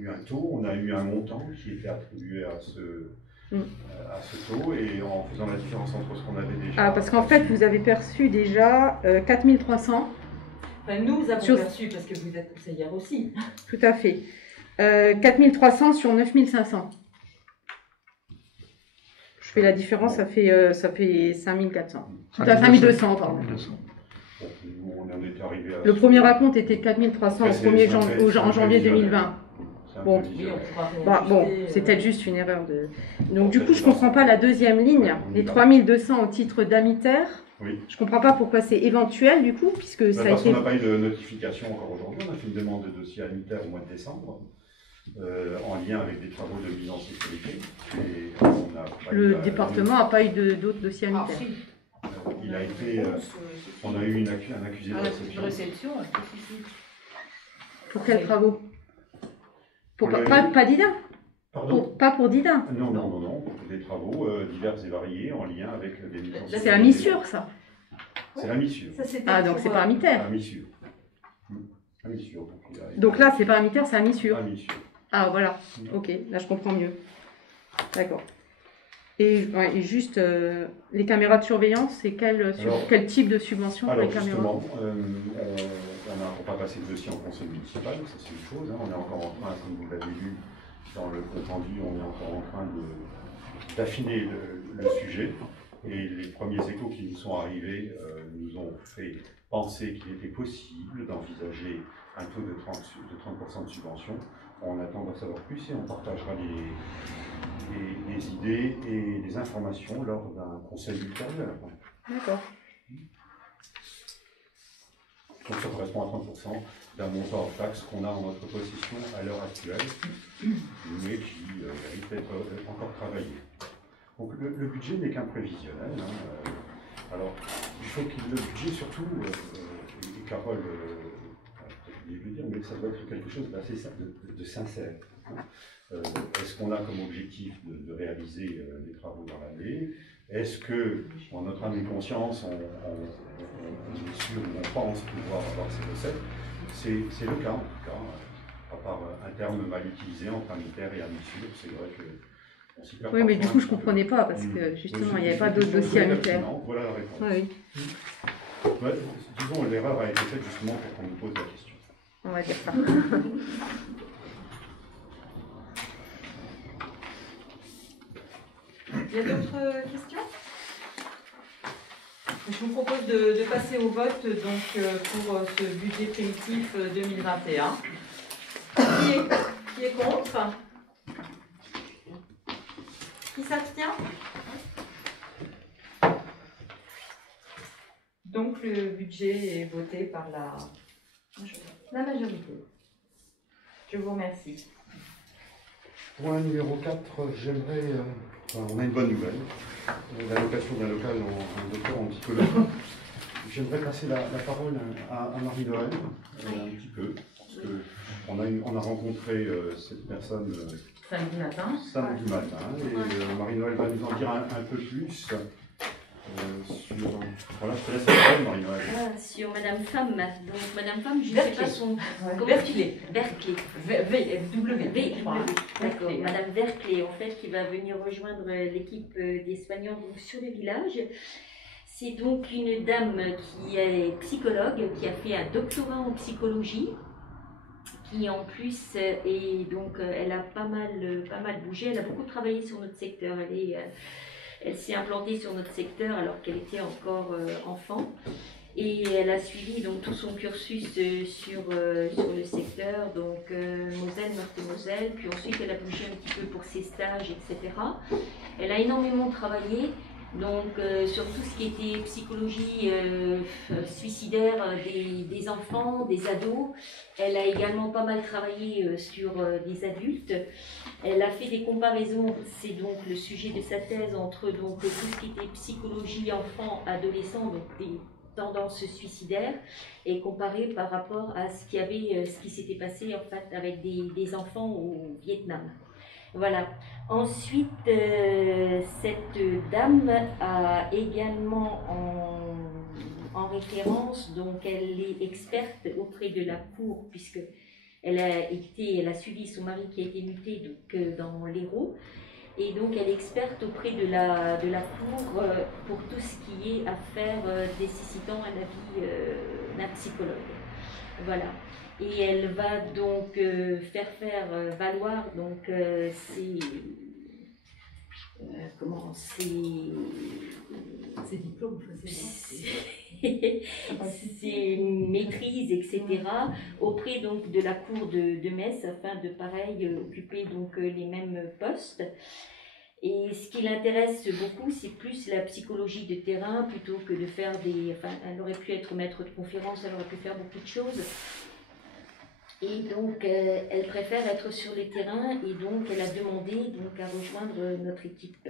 un taux, on a eu un montant qui était attribué à ce taux, et en faisant la différence entre ce qu'on avait déjà. Ah, parce qu'en fait, vous avez perçu déjà 4300. Enfin, nous avons perçu, parce que vous êtes conseillère aussi. Tout à fait. 4300 sur 9500. Je fais la différence, ça fait 5400. 5200, pardon. Le premier raconte était 4300 en janvier 2020. Bon, c'est peut-être juste une erreur de... Donc du coup, je ne comprends pas la deuxième ligne, les 3200 au titre d'Amiter. Oui. Je ne comprends pas pourquoi c'est éventuel du coup, puisque ça a parce été... qu'on n'a pas eu de notification encore aujourd'hui, on a fait une demande de dossier Amiter au mois de décembre, en lien avec des travaux de bilan sécurité. Et le département n'a pas eu d'autres dossiers Amiter. Il a été... on a eu un accusé de réception. Pour quels travaux? Pas d'IDA? Pas pour d'IDA? Non, pour des travaux divers et variés en lien avec des licences. C'est à Missure, ça? C'est la Missure. Donc c'est pas à Amiter? À Missure. À Missure. Donc là, c'est pas à Amiter, c'est à Missure. À Missure. Ah voilà, ok, là je comprends mieux. D'accord. Et juste, les caméras de surveillance, c'est quel type de subvention pour les caméras? Justement, on va passer le dossier en conseil municipal, ça c'est une chose. On est encore en train, comme vous l'avez lu dans le compte rendu, on est encore en train d'affiner le sujet. Et les premiers échos qui nous sont arrivés nous ont fait penser qu'il était possible d'envisager un taux de 30% de subvention. On attend d'en savoir plus et on partagera les idées et les informations lors d'un conseil ultérieur. D'accord. Donc ça correspond à 30% d'un montant hors taxe qu'on a en notre possession à l'heure actuelle, mais qui mérite d'être encore travaillé. Donc le budget n'est qu'un prévisionnel. Alors il faut que le budget surtout, et Carole je veux dire, mais ça doit être quelque chose d'assez de sincère. Est-ce qu'on a comme objectif de réaliser les travaux dans l'année? Est-ce que, en notre âme et conscience, on est sûr ou on pense pouvoir avoir ces recettes? C'est le cas, en tout cas, à part un terme mal utilisé entre Amiter et Amissure, c'est vrai que... Oui, mais du coup, je ne comprenais pas, parce que justement, il n'y avait pas d'autres dossiers Amiter. Voilà la réponse. Oui. Disons, l'erreur a été faite justement pour qu'on nous pose la question. On va dire ça. Il y a d'autres questions? Je vous propose de passer au vote donc, pour ce budget primitif 2021. Qui est contre? Qui s'abstient? Donc le budget est voté par la majorité. Je vous remercie. Point numéro 4, j'aimerais... on a une bonne nouvelle. L'allocation d'un local en docteur en psychologie. J'aimerais passer la parole à Marie-Noël, un petit peu, parce qu'on a rencontré cette personne samedi matin, et Marie-Noël va nous en dire un peu plus sur... Voilà, je te laisse la parole, Marie-Noël. Sur Madame Femme. Donc Madame Femme, je ne sais pas son... Berkeley. D'accord. Madame Berkeley, en fait, qui va venir rejoindre l'équipe des soignants sur le village. C'est donc une dame qui est psychologue, qui a fait un doctorat en psychologie, qui en plus est donc, elle a pas mal bougé, elle a beaucoup travaillé sur notre secteur. Elle s'est implantée sur notre secteur alors qu'elle était encore enfant. Et elle a suivi donc tout son cursus sur le secteur, donc Moselle, Meurthe-et-Moselle, puis ensuite elle a bougé un petit peu pour ses stages, etc. Elle a énormément travaillé donc, sur tout ce qui était psychologie suicidaire des enfants, des ados. Elle a également pas mal travaillé sur des adultes. Elle a fait des comparaisons, c'est donc le sujet de sa thèse, entre donc, tout ce qui était psychologie enfants, adolescents, donc des tendances suicidaires, et comparé par rapport à ce qui s'était passé en fait avec des enfants au Vietnam. Voilà. Ensuite, cette dame a également en référence, donc elle est experte auprès de la Cour, puisque elle a suivi son mari qui a été muté donc, dans l'Hérault, et donc elle est experte auprès de la Cour pour tout ce qui est affaires nécessitant un avis d'un psychologue. Voilà. Et elle va donc faire valoir donc ses diplômes, ses maîtrises, etc. auprès donc de la Cour de Metz afin de pareil occuper donc les mêmes postes. Et ce qui l'intéresse beaucoup, c'est plus la psychologie de terrain plutôt que de faire des... Enfin, elle aurait pu être maître de conférence, elle aurait pu faire beaucoup de choses. Et donc, elle préfère être sur les terrains et donc elle a demandé donc, à rejoindre notre équipe.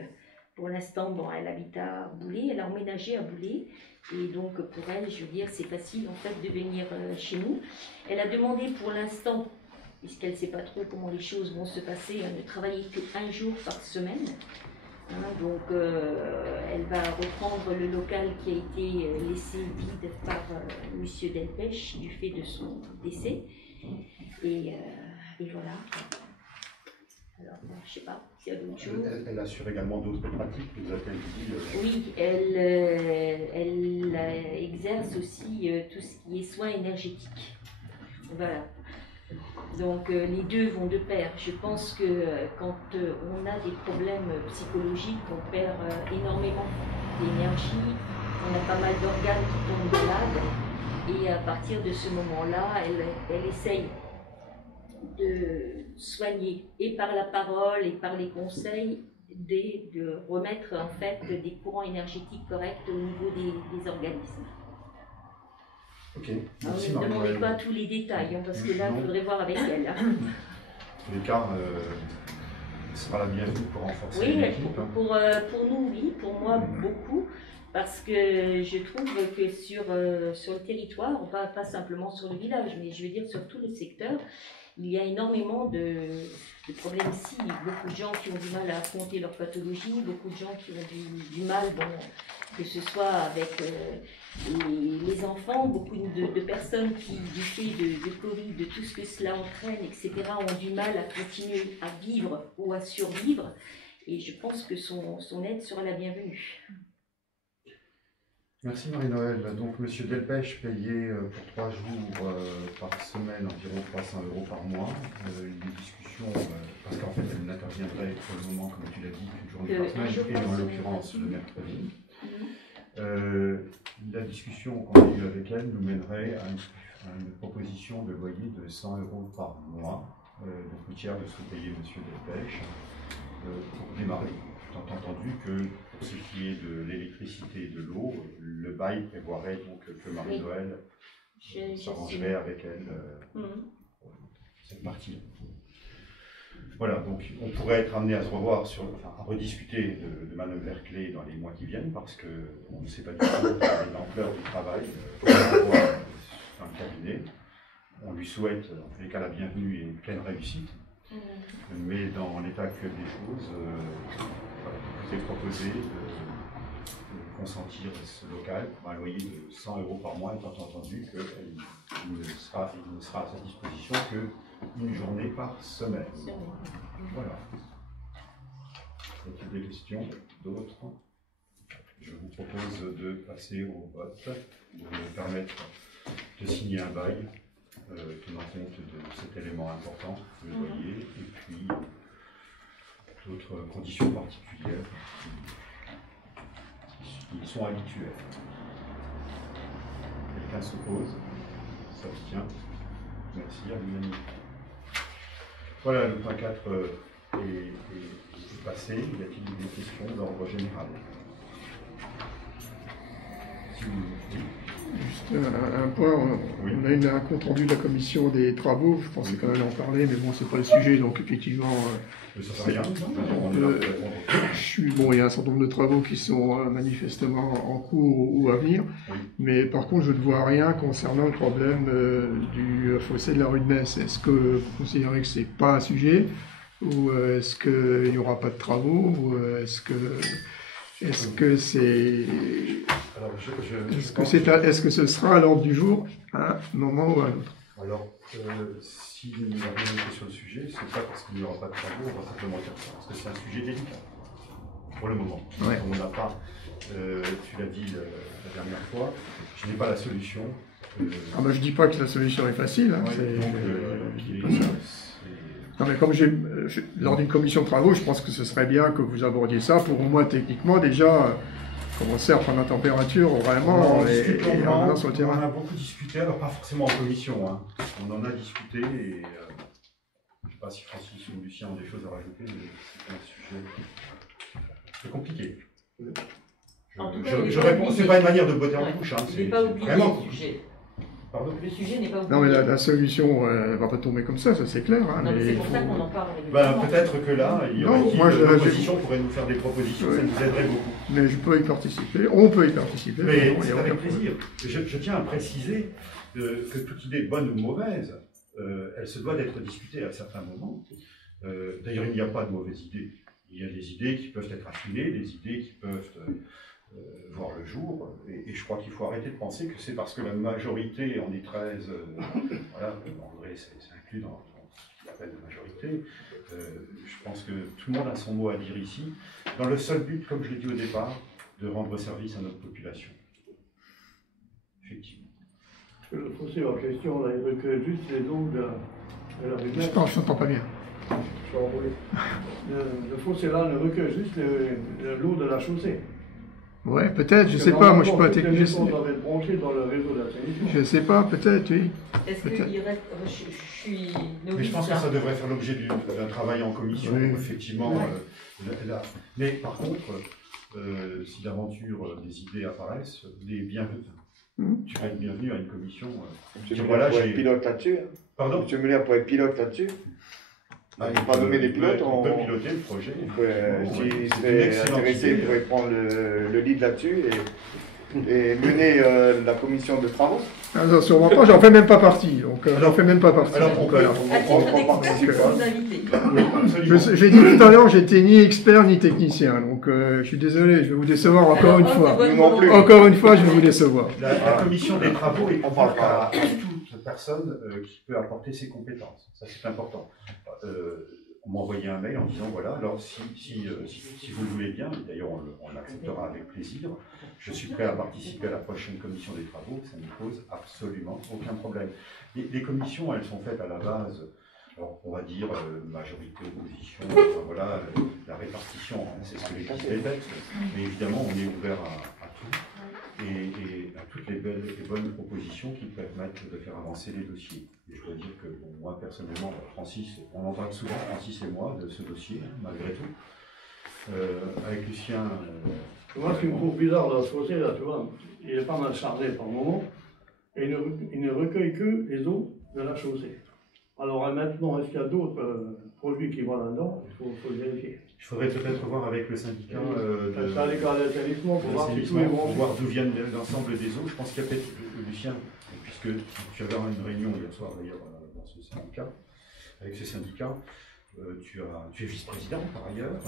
Pour l'instant, bon, elle habite à Boulay, elle a emménagé à Boulay. Et donc, pour elle, je veux dire, c'est facile en fait de venir chez nous. Elle a demandé pour l'instant, puisqu'elle ne sait pas trop comment les choses vont se passer, ne travailler qu'un jour par semaine. Hein, donc, elle va reprendre le local qui a été laissé vide par M. Delpech du fait de son décès. Et voilà. Alors, bon, je ne sais pas s'il y a d'autres choses. Elle assure également d'autres pratiques, vous avez dit Oui, elle exerce aussi tout ce qui est soins énergétiques. Voilà. Donc les deux vont de pair. Je pense que quand on a des problèmes psychologiques, on perd énormément d'énergie, on a pas mal d'organes qui tombent malades. Et à partir de ce moment-là, elle essaye de soigner, et par la parole et par les conseils, de remettre en fait des courants énergétiques corrects au niveau des organismes. Ok. Alors, ne me demandez pas tous les détails, hein, parce que là, il faudrait voir avec elle. Hein. En tous les cas, ce sera la bienvenue pour renforcer l'équipe. Pour nous, oui, pour moi, beaucoup. Parce que je trouve que sur le territoire, pas simplement sur le village, mais je veux dire sur tout le secteur, il y a énormément de problèmes ici. Beaucoup de gens qui ont du mal à affronter leur pathologie, beaucoup de gens qui ont du mal, bon, que ce soit avec les enfants, beaucoup de personnes qui, du fait de Covid, de tout ce que cela entraîne, etc., ont du mal à continuer à vivre ou à survivre. Et je pense que son aide sera la bienvenue. Merci Marie-Noël. Donc M. Delpech payait pour 3 jours par semaine environ 300 € par mois. Une discussion, parce qu'en fait elle n'interviendrait pour le moment, comme tu l'as dit, qu'une journée par semaine, et en l'occurrence le mercredi. La discussion qu'on a eue avec elle nous mènerait à une proposition de loyer de 100 € par mois, donc le tiers de ce que payait M. Delpech, pour démarrer. Tant entendu que pour ce qui est de l'électricité et de l'eau, le bail prévoirait donc que Marie-Noël s'arrangerait avec elle cette partie. Voilà, donc on pourrait être amené à se revoir, à rediscuter de manœuvres clés dans les mois qui viennent, parce qu'on ne sait pas du tout l'ampleur du travail qu'on va avoir dans le cabinet. On lui souhaite en tous les cas la bienvenue et une pleine réussite. Mais dans l'état actuel des choses, je vous ai proposé de consentir ce local pour un loyer de 100 € par mois, étant entendu qu'il ne sera à sa disposition qu'une journée par semaine. Voilà. Y a-t-il des questions d'autres? Je vous propose de passer au vote pour me permettre de signer un bail tenant compte de cet élément important, le loyer, et puis d'autres conditions particulières qui sont habituelles. Quelqu'un s'oppose, s'abstient. Merci, à l'unanimité. Voilà, le point 4 est passé. Y a-t-il des questions d'ordre général? Juste un point, on a eu un compte rendu de la commission des travaux, je pensais quand même en parler, mais bon, c'est pas le sujet, donc effectivement. Ça sert à rien. Bon, il y a un certain nombre de travaux qui sont manifestement en cours ou à venir, mais par contre, je ne vois rien concernant le problème du fossé de la rue de Metz. Est-ce que vous considérez que c'est pas un sujet, Ou est-ce qu'il n'y aura pas de travaux? Ou est-ce que c'est... Est-ce que ce sera à l'ordre du jour à un moment ou à un autre? Alors, si nous avons une question sur le sujet, c'est pas parce qu'il n'y aura pas de travaux, on va simplement dire ça, parce que c'est un sujet délicat, pour le moment. Ouais. On n'a pas, tu l'as dit la dernière fois, je n'ai pas la solution. Ah ben, je dis pas que la solution est facile, hein, donc, non mais comme lors d'une commission de travaux, je pense que ce serait bien que vous abordiez ça pour au moins techniquement déjà commencer à prendre la température vraiment et en allant sur le terrain. On en a beaucoup discuté, alors pas forcément en commission, hein. On en a discuté et je ne sais pas si Francis ou Lucien ont des choses à rajouter, mais c'est un sujet très compliqué. Je réponds, c'est pas une manière de botter en bouche, hein, c'est vraiment compliqué. Pardon. Le sujet n'est pas oublié. Non mais la solution ne va pas tomber comme ça c'est clair. Hein, non, mais c'est pour ça qu'on en parle. Peut-être que là, il y aurait l'opposition pourrait nous faire des propositions, ça nous aiderait beaucoup. Mais je peux y participer, on peut y participer. Mais c'est avec plaisir. Je tiens à préciser que toute idée, bonne ou mauvaise, elle se doit d'être discutée à certains moments. D'ailleurs, il n'y a pas de mauvaises idées. Il y a des idées qui peuvent être affinées, des idées qui peuvent voir le jour, et je crois qu'il faut arrêter de penser que c'est parce que la majorité, on est 13, voilà, André c'est inclus dans ce qu'il appelle la majorité, je pense que tout le monde a son mot à dire ici, dans le seul but, comme je l'ai dit au départ, de rendre service à notre population. Effectivement. Le fossé en question, là, il recueille juste les eaux de la rivière. Je n'entends pas bien. Le fossé là ne recueille juste l'eau de la chaussée. Ouais, peut-être, je sais pas, moi je suis pas technicien. Je sais pas, peut-être, oui. Est-ce qu'il reste. Je suis novice. Mais je pense que ça devrait faire l'objet d'un travail en commission, oui. Effectivement. Là. Mais par contre, si d'aventure des idées apparaissent, les bienvenus. Tu serais bienvenu à une commission. Tu voilà, j'ai pilote là-dessus. Pardon? Tu me pour être pilote là-dessus. Ah, il pas nommer les pilotes, on peut piloter le projet. S'il serait intéressé, il pourrait prendre le lead là-dessus et mener la commission de travaux. Alors, sûrement pas, j'en fais même pas partie. Donc, j'en fais même pas partie. Alors, j'ai dit tout à l'heure, j'étais ni expert ni technicien. Donc, je suis désolé, je vais vous décevoir encore une fois. Encore une fois, je vais vous décevoir. La commission des travaux est ouverte à toute personne qui peut apporter ses compétences. Ça, c'est important. On m'a envoyé un mail en disant voilà, alors si vous le voulez bien, d'ailleurs on l'acceptera avec plaisir, je suis prêt à participer à la prochaine commission des travaux, ça ne pose absolument aucun problème. Les commissions, elles sont faites à la base, alors on va dire majorité, opposition, enfin, voilà, la répartition, c'est ce que les textes, mais évidemment on est ouvert à tout. Et à toutes les bonnes propositions qui permettent de faire avancer les dossiers. Et je dois dire que bon, moi personnellement, Francis, on en parle souvent, Francis et moi, de ce dossier, malgré tout. Avec Lucien... Moi, ce qui me trouve bizarre dans ce fossé, là, tu vois, il est pas mal chargé par moment, et il ne recueille que les eaux de la chaussée. Alors maintenant, est-ce qu'il y a d'autres produits qui vont là-dedans? Il faut le vérifier. Il faudrait peut-être voir avec le syndicat pour voir d'où viennent l'ensemble des eaux. Je pense qu'il y a peut-être, Lucien, puisque tu avais une réunion hier soir d'ailleurs dans ce syndicat, avec ce syndicat, tu es vice-président par ailleurs.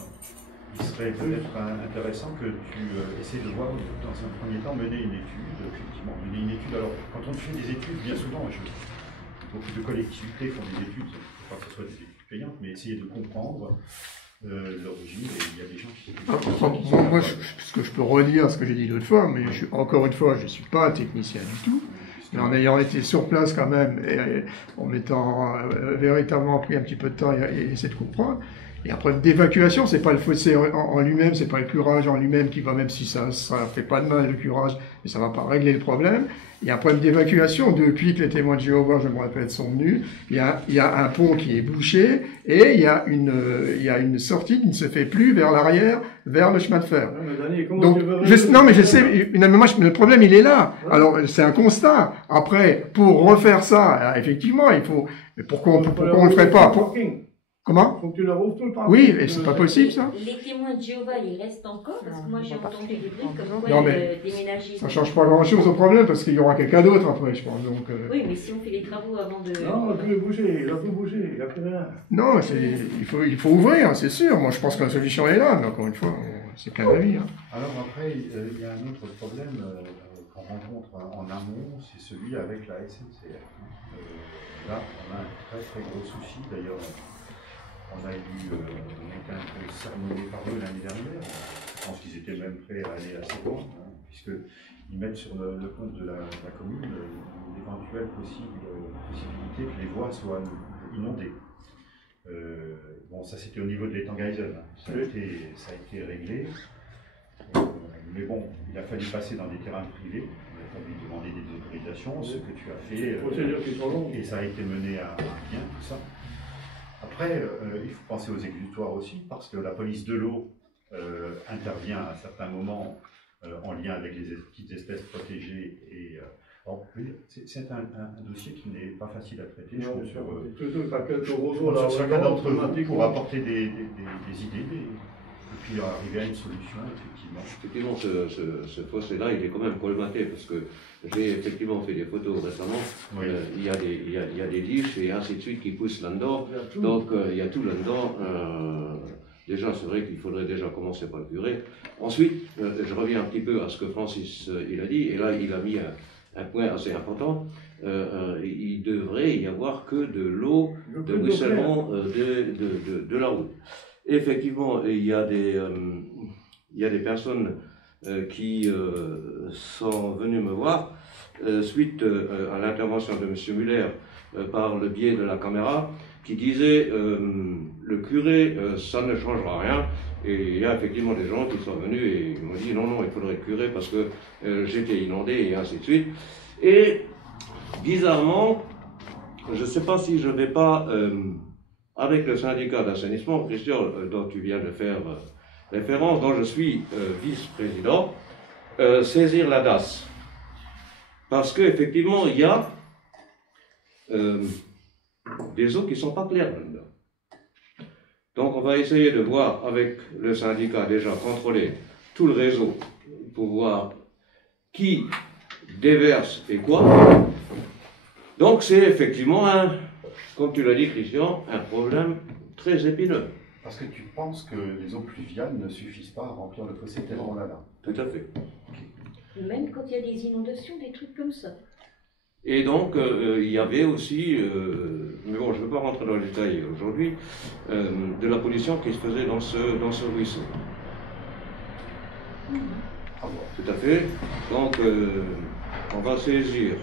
Il serait peut-être intéressant que tu essaies de voir, dans un premier temps, mener une étude, effectivement. Mener une étude. Alors, quand on fait des études, bien souvent, beaucoup de collectivités font des études, il ne faut pas que ce soit des études payantes, mais essayer de comprendre l'origine, et il y a des gens qui... Moi, parce que je peux redire ce que j'ai dit l'autre fois, mais encore une fois, je ne suis pas un technicien du tout. Mais en ayant été sur place quand même, et en m'étant véritablement pris un petit peu de temps et essayer de comprendre, et un problème d'évacuation, c'est pas le fossé en lui-même, c'est pas le curage en lui-même qui va, même si ça fait pas de mal le curage, mais ça va pas régler le problème. Il y a un problème d'évacuation depuis que les témoins de Jéhovah, je me rappelle, sont venus. Il y a un pont qui est bouché et il y a une sortie qui ne se fait plus vers l'arrière, vers le chemin de fer. Donc, non, mais je sais, le problème il est là. Alors c'est un constat. Après, pour refaire ça, effectivement, il faut. Mais pourquoi on ne le ferait pas? Comment? Faut que tu leur ouvres tout le temps. Oui, et c'est pas possible, ça? Les témoins de Jéhovah, ils restent encore, parce que moi j'ai entendu des trucs comme quoi Non, ils mais déménageaient. ça change pas grand-chose au problème, parce qu'il y aura quelqu'un d'autre après, je pense. Donc, Oui, mais si on fait les travaux avant de... Non, il peut bouger, il a pu bouger, il a plus rien. non, il faut ouvrir, c'est sûr. Moi, je pense que la solution est là, mais encore une fois, c'est qu'un avis. Hein. Alors après, il y a un autre problème qu'on rencontre en amont, c'est celui avec la SNCF. Là, on a un très très gros souci. D'ailleurs, on a été un peu sermonné par eux l'année dernière. Je pense qu'ils étaient même prêts à aller assez loin, hein, puisqu'ils mettent sur le compte de la commune l'éventuelle possibilité que les voies soient inondées. Bon, ça c'était au niveau de l'étang Geisel, hein. Ça a été réglé. Mais bon, il a fallu passer dans des terrains privés. Il a fallu demander des autorisations, ce que tu as fait. Et ça a été mené à bien, tout ça. Après, il faut penser aux exutoires aussi, parce que la police de l'eau intervient à certains moments en lien avec les petites espèces protégées. Et c'est un dossier qui n'est pas facile à traiter. Je trouve sur chacun d'entre vous pour apporter des idées. Et puis arriver à une solution, effectivement. Effectivement, ce fossé-là, il est quand même colmaté, parce que j'ai effectivement fait des photos récemment. Oui. Il y a des liches et ainsi de suite qui poussent là-dedans. Donc il y a tout là-dedans. Déjà, c'est vrai qu'il faudrait déjà commencer par le curé. Ensuite, je reviens un petit peu à ce que Francis il a dit, et là il a mis un point assez important. Il devrait y avoir que de l'eau de ruissellement de la route. Effectivement, il y a des personnes qui sont venues me voir suite à l'intervention de M. Muller par le biais de la caméra, qui disait le curé, ça ne changera rien. Et il y a effectivement des gens qui sont venus et ils m'ont dit non, il faudrait le curé parce que j'étais inondé et ainsi de suite. Et bizarrement, je ne sais pas si je ne vais pas... avec le syndicat d'assainissement, Christian, dont tu viens de faire référence, dont je suis vice-président, saisir la DAS. Parce qu'effectivement, il y a des eaux qui ne sont pas claires là-dedans. Donc on va essayer de voir avec le syndicat déjà contrôler tout le réseau pour voir qui déverse et quoi. Donc c'est effectivement comme tu l'as dit, Christian, un problème très épineux. Parce que tu penses que les eaux pluviales ne suffisent pas à remplir le fossé tellement là. Tout à fait. Même quand il y a des inondations, des trucs comme ça. Et donc, il y avait aussi, mais bon, je ne veux pas rentrer dans le détail aujourd'hui, de la pollution qui se faisait dans ce ruisseau. Tout à fait. Donc, on va saisir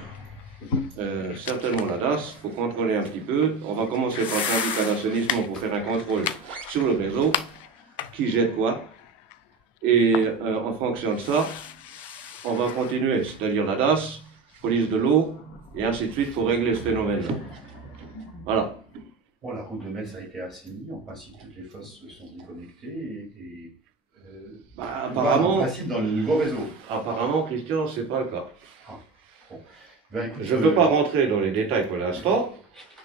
certainement la DAS pour contrôler un petit peu. On va commencer par le syndicat d'assainissement pour faire un contrôle sur le réseau, qui jette quoi. Et en fonction de ça, on va continuer, c'est-à-dire la DAS, police de l'eau, et ainsi de suite pour régler ce phénomène. Voilà. Bon, la route de Metz a été assainie, en principe toutes les fosses se sont déconnectées et apparemment, en principe dans le nouveau réseau. Apparemment, Christian, c'est pas le cas. Bon. Ben, écoute, je ne veux pas rentrer dans les détails pour l'instant.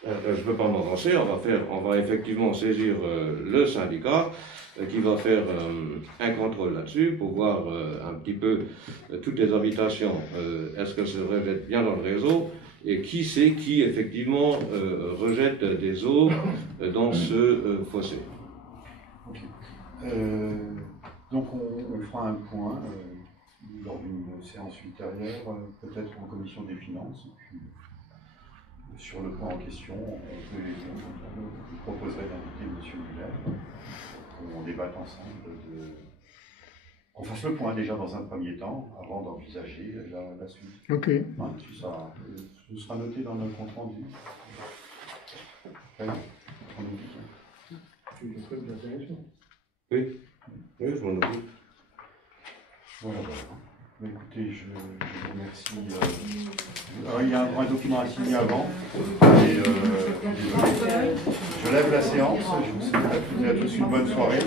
Je ne peux pas m'avancer. On va effectivement saisir le syndicat qui va faire un contrôle là-dessus pour voir un petit peu toutes les habitations. Est-ce que ça devrait être bien dans le réseau et qui c'est qui effectivement rejette des eaux dans ce fossé. Okay. Donc on fera un point lors d'une séance ultérieure, peut-être en commission des finances. Puis, sur le point en question, je proposerai d'inviter M. Muller, qu'on débatte ensemble, qu'on fasse le point déjà dans un premier temps, avant d'envisager la suite. Ok. Ouais, ce sera noté dans notre compte rendu. Oui, je m'en occupe. Voilà. Écoutez, je vous remercie. Il y a un document à signer avant. Et, je lève la séance. Je vous souhaite à tous une bonne soirée.